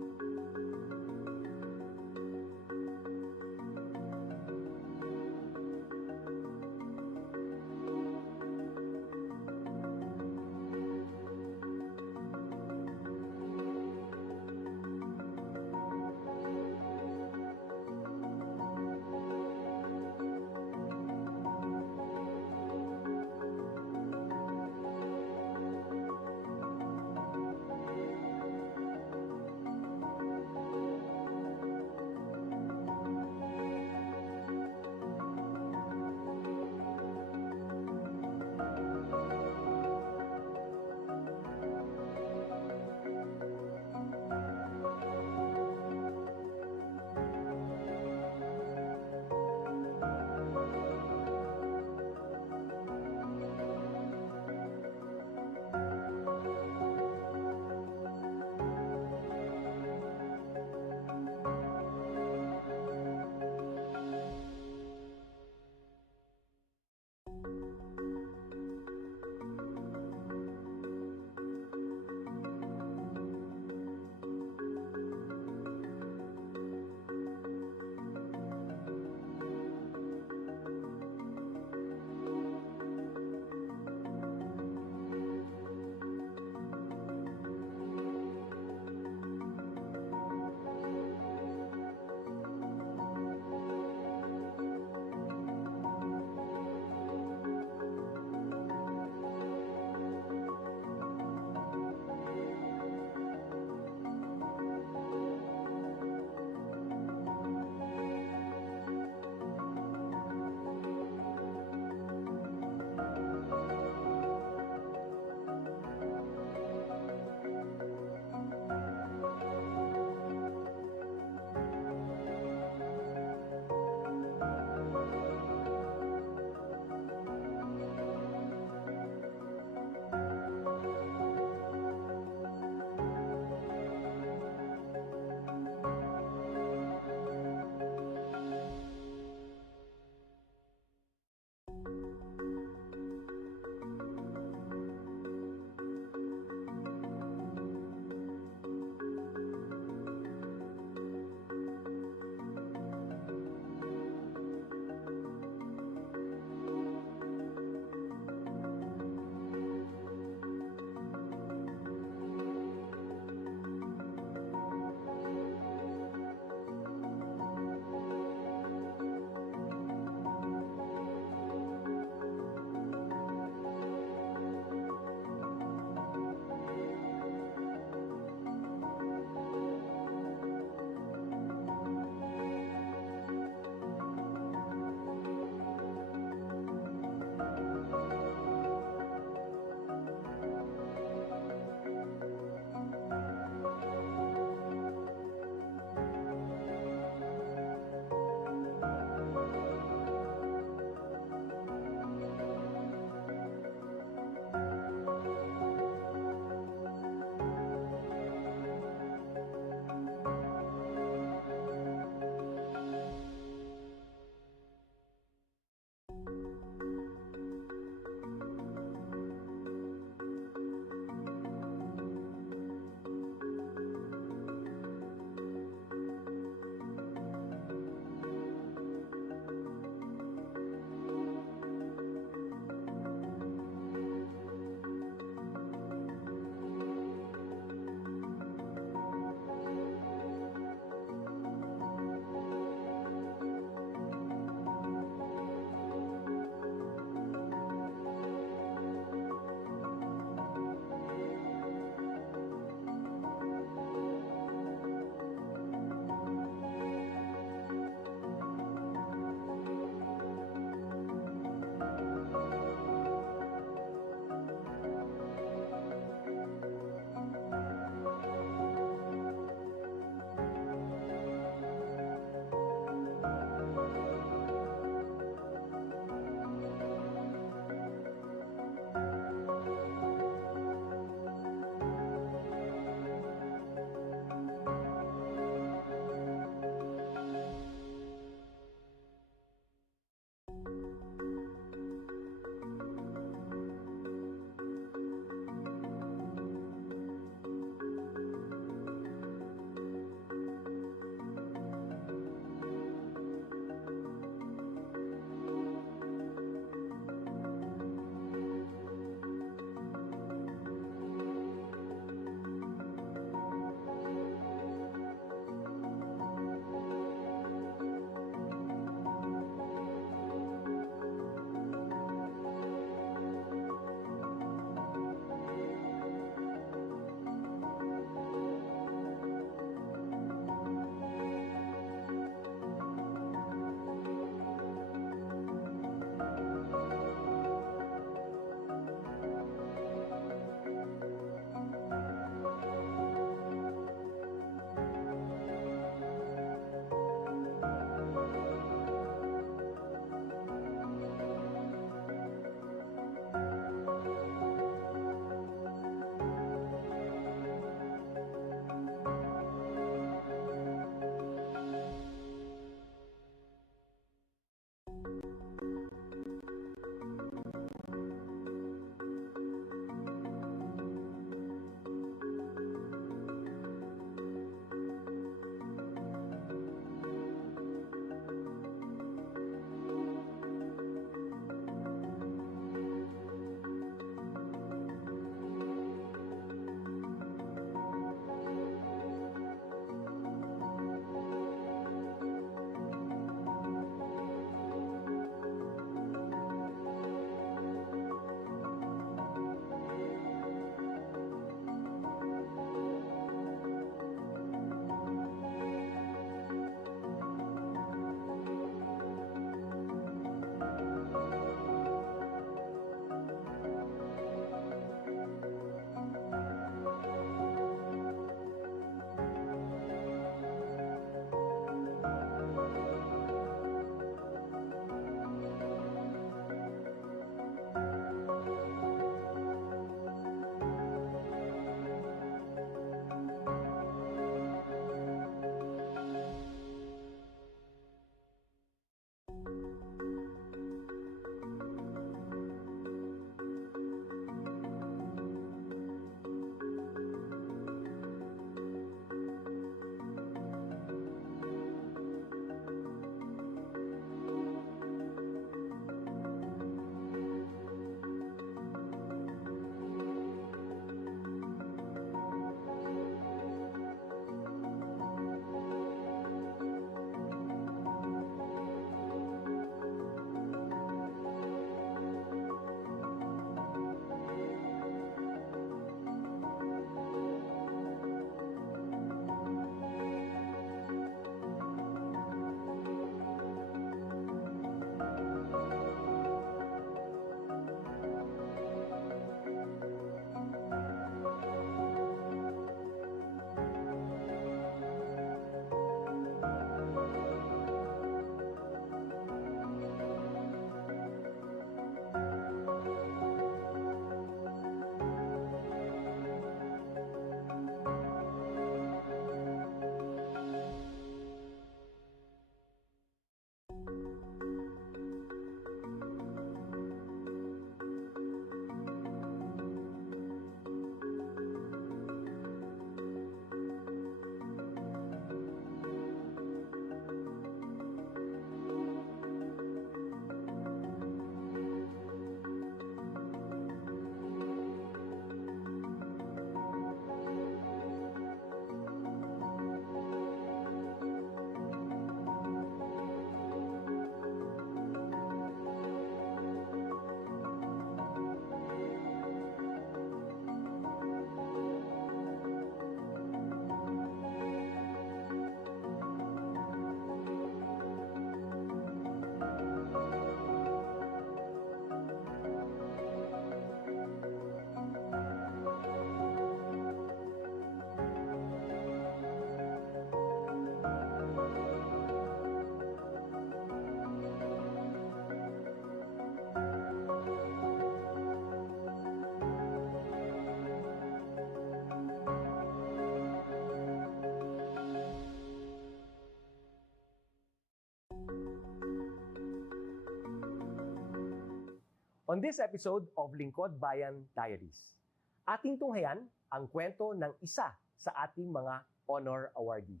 On this episode of Lingkod Bayan Diaries, ating tunghayan ang kwento ng isa sa ating mga honor awardees.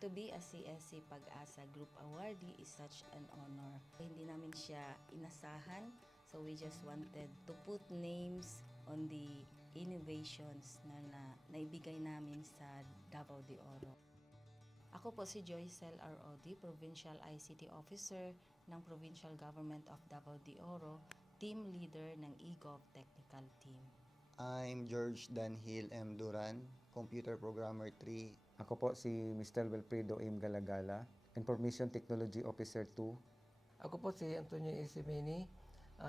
To be a CSC Pag-asa Group Awardee is such an honor. Hindi namin siya inasahan, so we just wanted to put names on the innovations na naibigay namin sa Davao de Oro. Ako po si Joycel R.O.D., Provincial ICT Officer ng Provincial Government of Davao de Oro, Team Leader ng eGov Technical Team. I'm George Danhil M. Duran, Computer Programmer 3. Ako po si Mr. Wilfredo M. Galagala, Information Technology Officer 2. Ako po si Antonio Isimeni,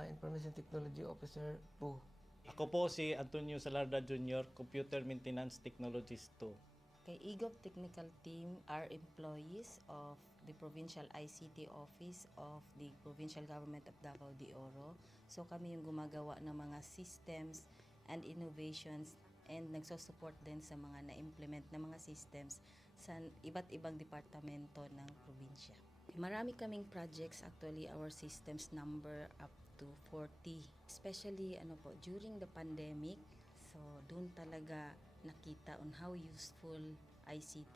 Information Technology Officer 2. Ako po si Antonio Salarda Jr., Computer Maintenance Technologist 2. Kay eGov Technical Team are employees of the Provincial ICT Office of the Provincial Government of Davao de Oro. So kami yung gumagawa ng mga systems and innovations and nagsusupport din sa mga na-implement na mga systems sa iba't ibang departamento ng probinsya. Marami kaming projects, actually our systems number up to 40. Especially during the pandemic, so doon talaga nakita on how useful ICT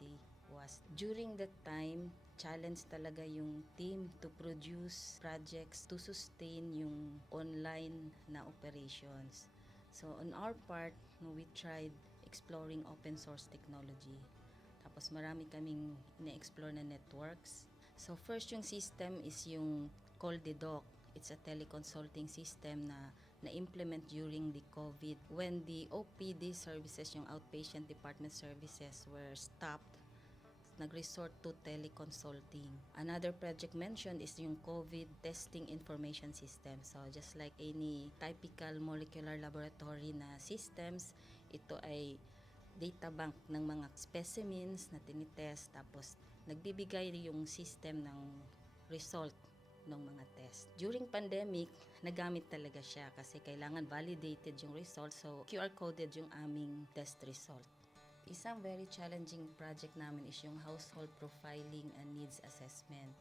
was. During that time, challenge talaga yung team to produce projects to sustain yung online na operations. So on our part, we tried exploring open source technology. Tapos marami kaming ina-explore na networks. So first yung system is yung CallDedoc. It's a teleconsulting system na na-implement during the COVID when the OPD services, yung outpatient department services, were stopped. Nag-resort to teleconsulting. Another project mentioned is yung COVID testing information system. So just like any typical molecular laboratory na systems, ito ay data bank ng mga specimens na tinitest, tapos nagbibigay yung system ng result ng mga test. During pandemic, nagamit talaga siya kasi kailangan validated yung result, so QR coded yung aming test result. Isang very challenging project namin is yung household profiling and needs assessment.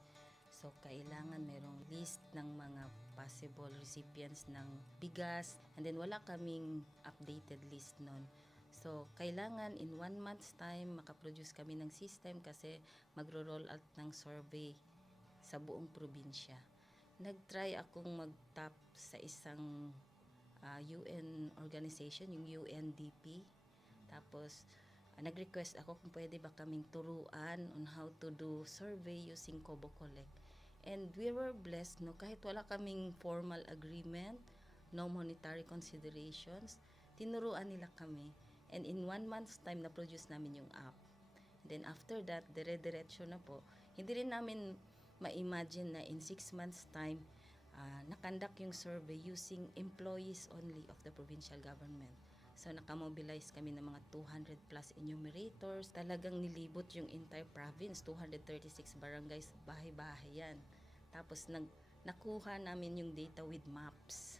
So, kailangan merong list ng mga possible recipients ng bigas, and then wala kaming updated list nun. So, kailangan in 1 month's time makaproduce kami ng system kasi magro-roll out ng survey sa buong probinsya. Nag-try akong mag-tap sa isang UN organization, yung UNDP. Tapos, nag-request ako kung pwede ba kaming turuan on how to do survey using Kobo Collect. And we were blessed, kahit wala kaming formal agreement, no monetary considerations, tinuruan nila kami. And in 1 month's time, na-produce namin yung app. Then after that, dire-diretso na po. Hindi rin namin ma-imagine na in 6 months' time, nakandak yung survey using employees only of the provincial government. So, nakamobilize kami ng mga 200 plus enumerators. Talagang nilibot yung entire province, 236 barangays, bahay-bahay yan. Tapos, nakuha namin yung data with maps.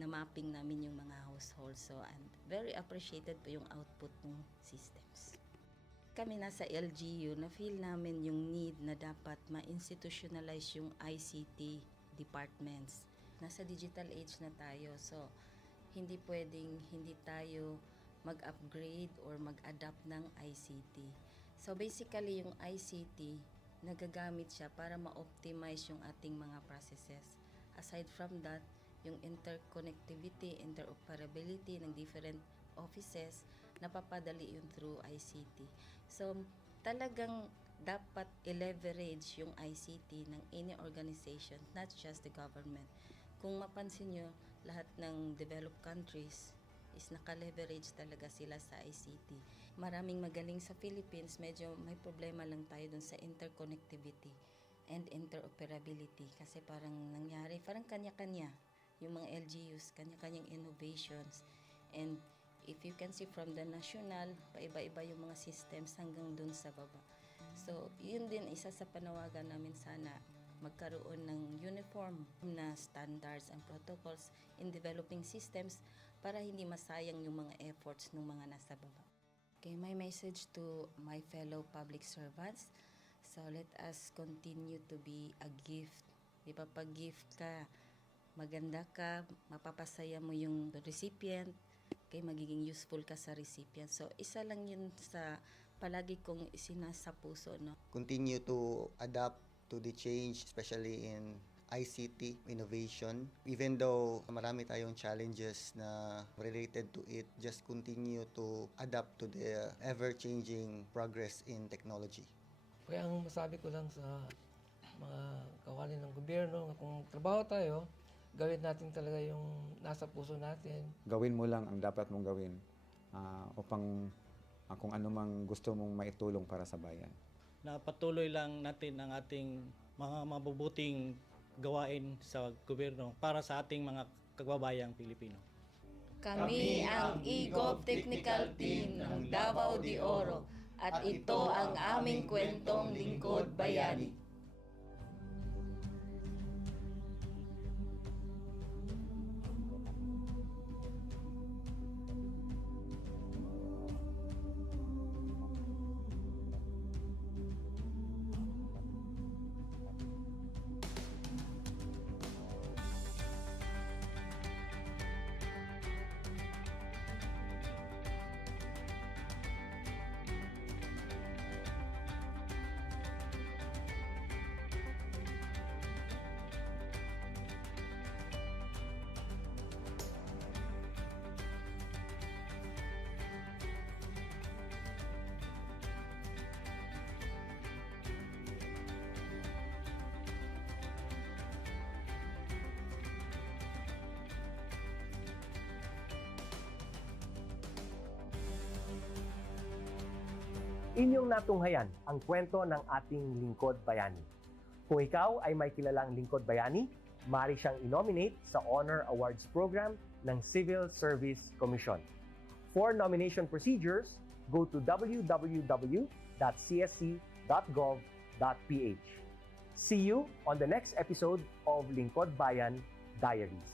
Na mapping namin yung mga households. So, and very appreciated po yung output ng systems. Kami nasa LGU, na-feel namin yung need na dapat ma-institutionalize yung ICT departments. Nasa digital age na tayo, so hindi pwedeng hindi tayo mag-upgrade or mag-adapt ng ICT. So basically, yung ICT, nagagamit siya para ma-optimize yung ating mga processes. Aside from that, yung interconnectivity, interoperability ng different offices, napapadali yun through ICT. So talagang dapat i-leverage yung ICT ng any organization, not just the government. Kung mapansin nyo, lahat ng developed countries is naka-leverage talaga sila sa ICT. Maraming magaling sa Philippines, medyo may problema lang tayo dun sa interconnectivity and interoperability kasi parang nangyari, parang kanya-kanya yung mga LGUs, kanya-kanyang innovations. And if you can see from the national, paiba-iba yung mga systems hanggang dun sa baba. So, yun din isa sa panawagan namin sana magkaroon ng uniform na standards and protocols in developing systems para hindi masayang yung mga efforts ng mga nasa baba. Okay, my message to my fellow public servants, so let us continue to be a gift. Di ba, pag gift ka, maganda ka, mapapasaya mo yung recipient, kay magiging useful ka sa recipient. So, isa lang yun sa palagi kong isinasa puso, no? Continue to adapt to the change, especially in ICT innovation. Even though marami tayong challenges na related to it, just continue to adapt to the ever-changing progress in technology. Kaya ang masabi ko lang sa mga kawani ng gobyerno, kung trabaho tayo, gawin natin talaga yung nasa puso natin. Gawin mo lang ang dapat mong gawin upang kung ano mang gusto mong maitulong para sa bayan. Na patuloy lang natin ang ating mga mabubuting gawain sa gobyerno para sa ating mga kababayang Pilipino. Kami ang EGOV Technical Team ng Davao de Oro at ito ang aming kwentong Lingkod Bayani. Inyong natunghayan ang kwento ng ating lingkod bayani. Kung ikaw ay may kilalang lingkod bayani, maaari siyang i-nominate sa Honor Awards Program ng Civil Service Commission. For nomination procedures, go to www.csc.gov.ph. See you on the next episode of Lingkod Bayan Diaries.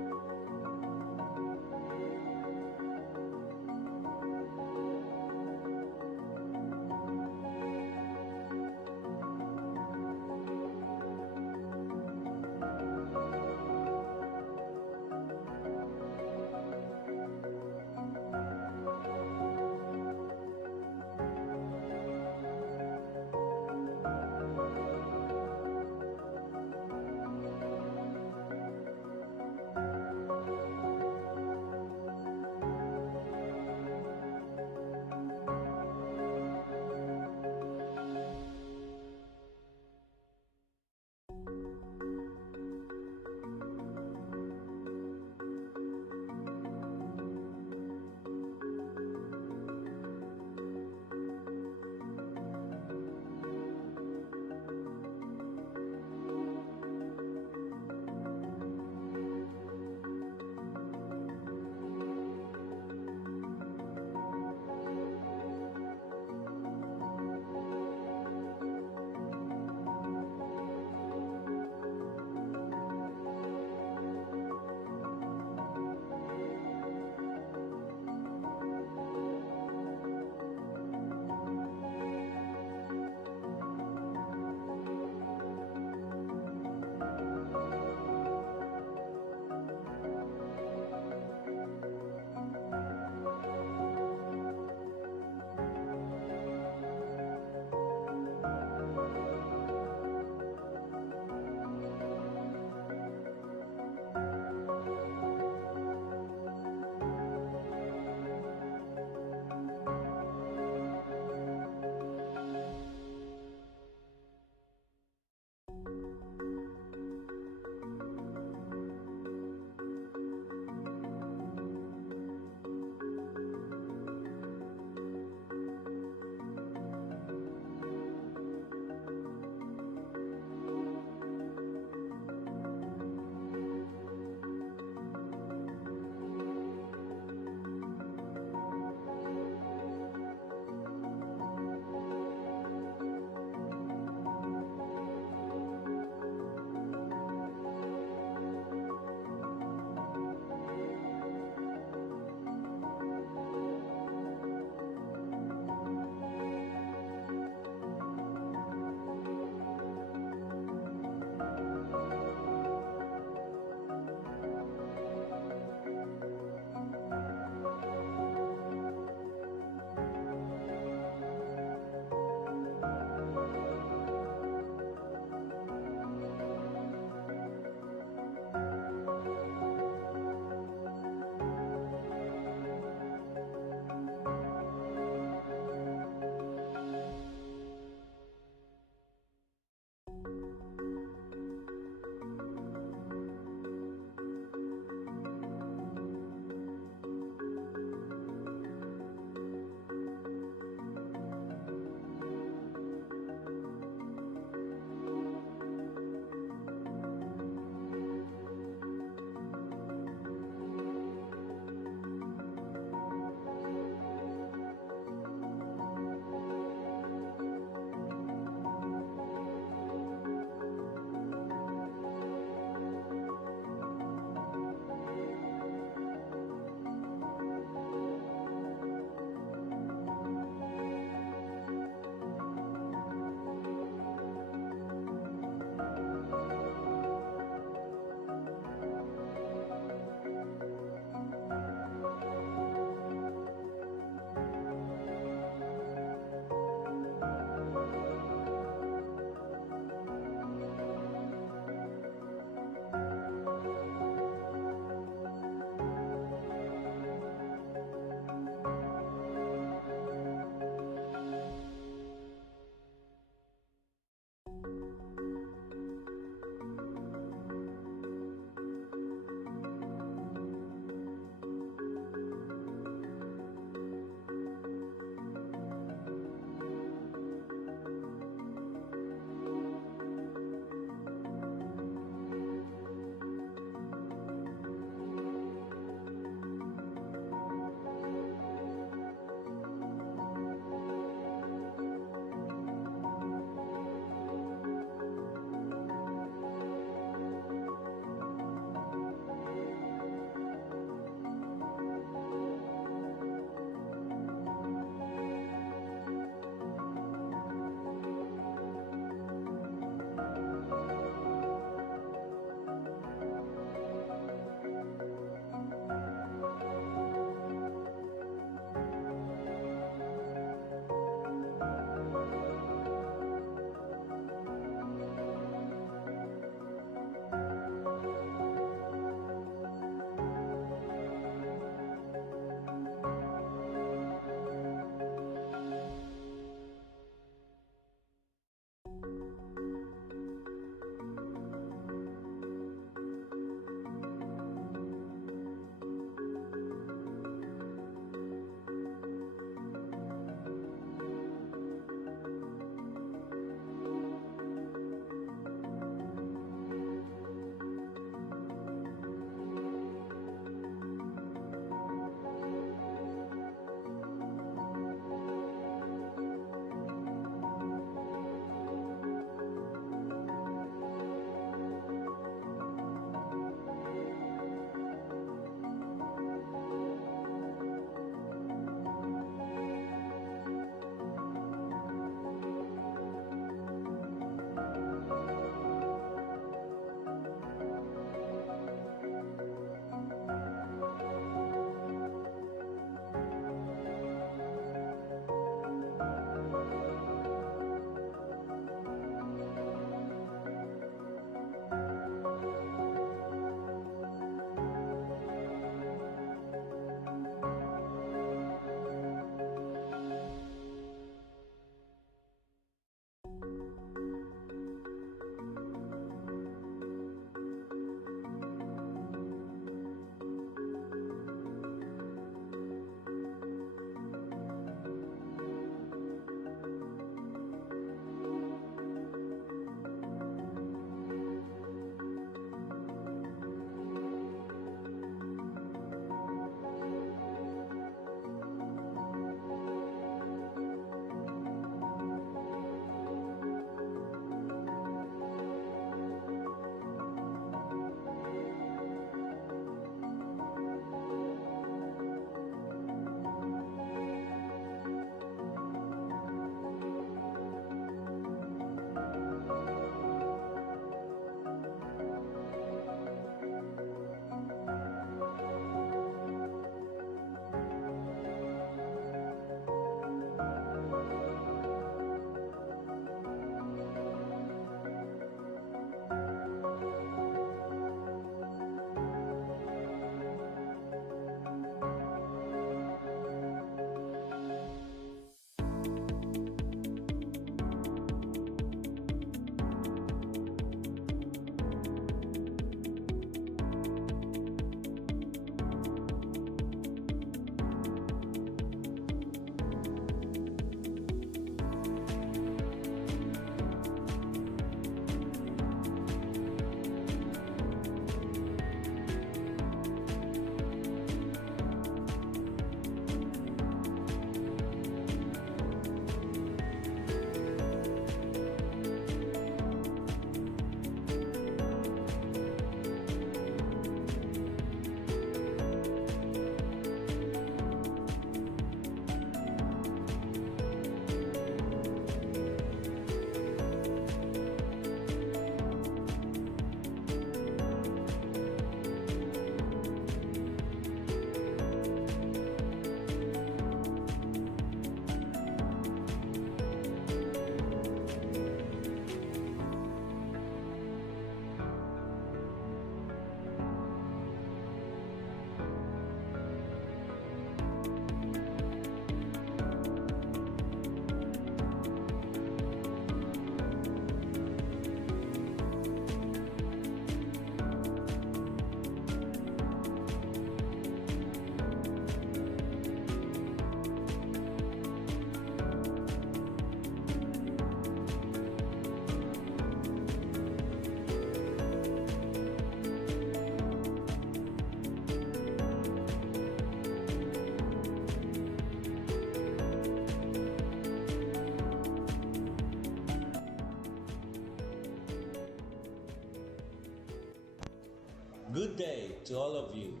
Good day to all of you.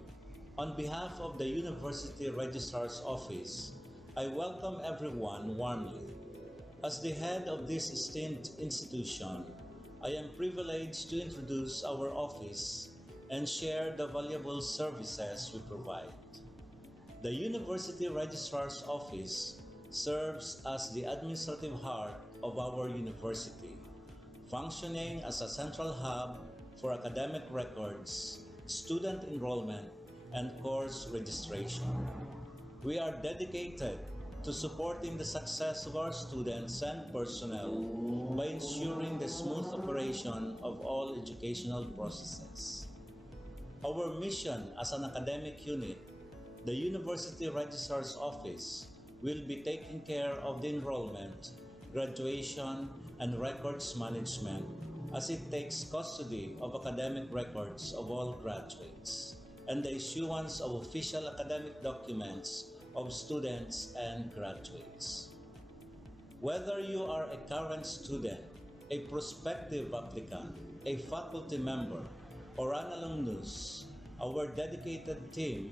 On behalf of the University Registrar's Office, I welcome everyone warmly. As the head of this esteemed institution, I am privileged to introduce our office and share the valuable services we provide. The University Registrar's Office serves as the administrative heart of our university, functioning as a central hub for academic records, student enrollment, and course registration. We are dedicated to supporting the success of our students and personnel by ensuring the smooth operation of all educational processes. Our mission as an academic unit, the University Registrar's Office, will be taking care of the enrollment, graduation, and records management as it takes custody of academic records of all graduates and the issuance of official academic documents of students and graduates. Whether you are a current student, a prospective applicant, a faculty member, or an alumnus, our dedicated team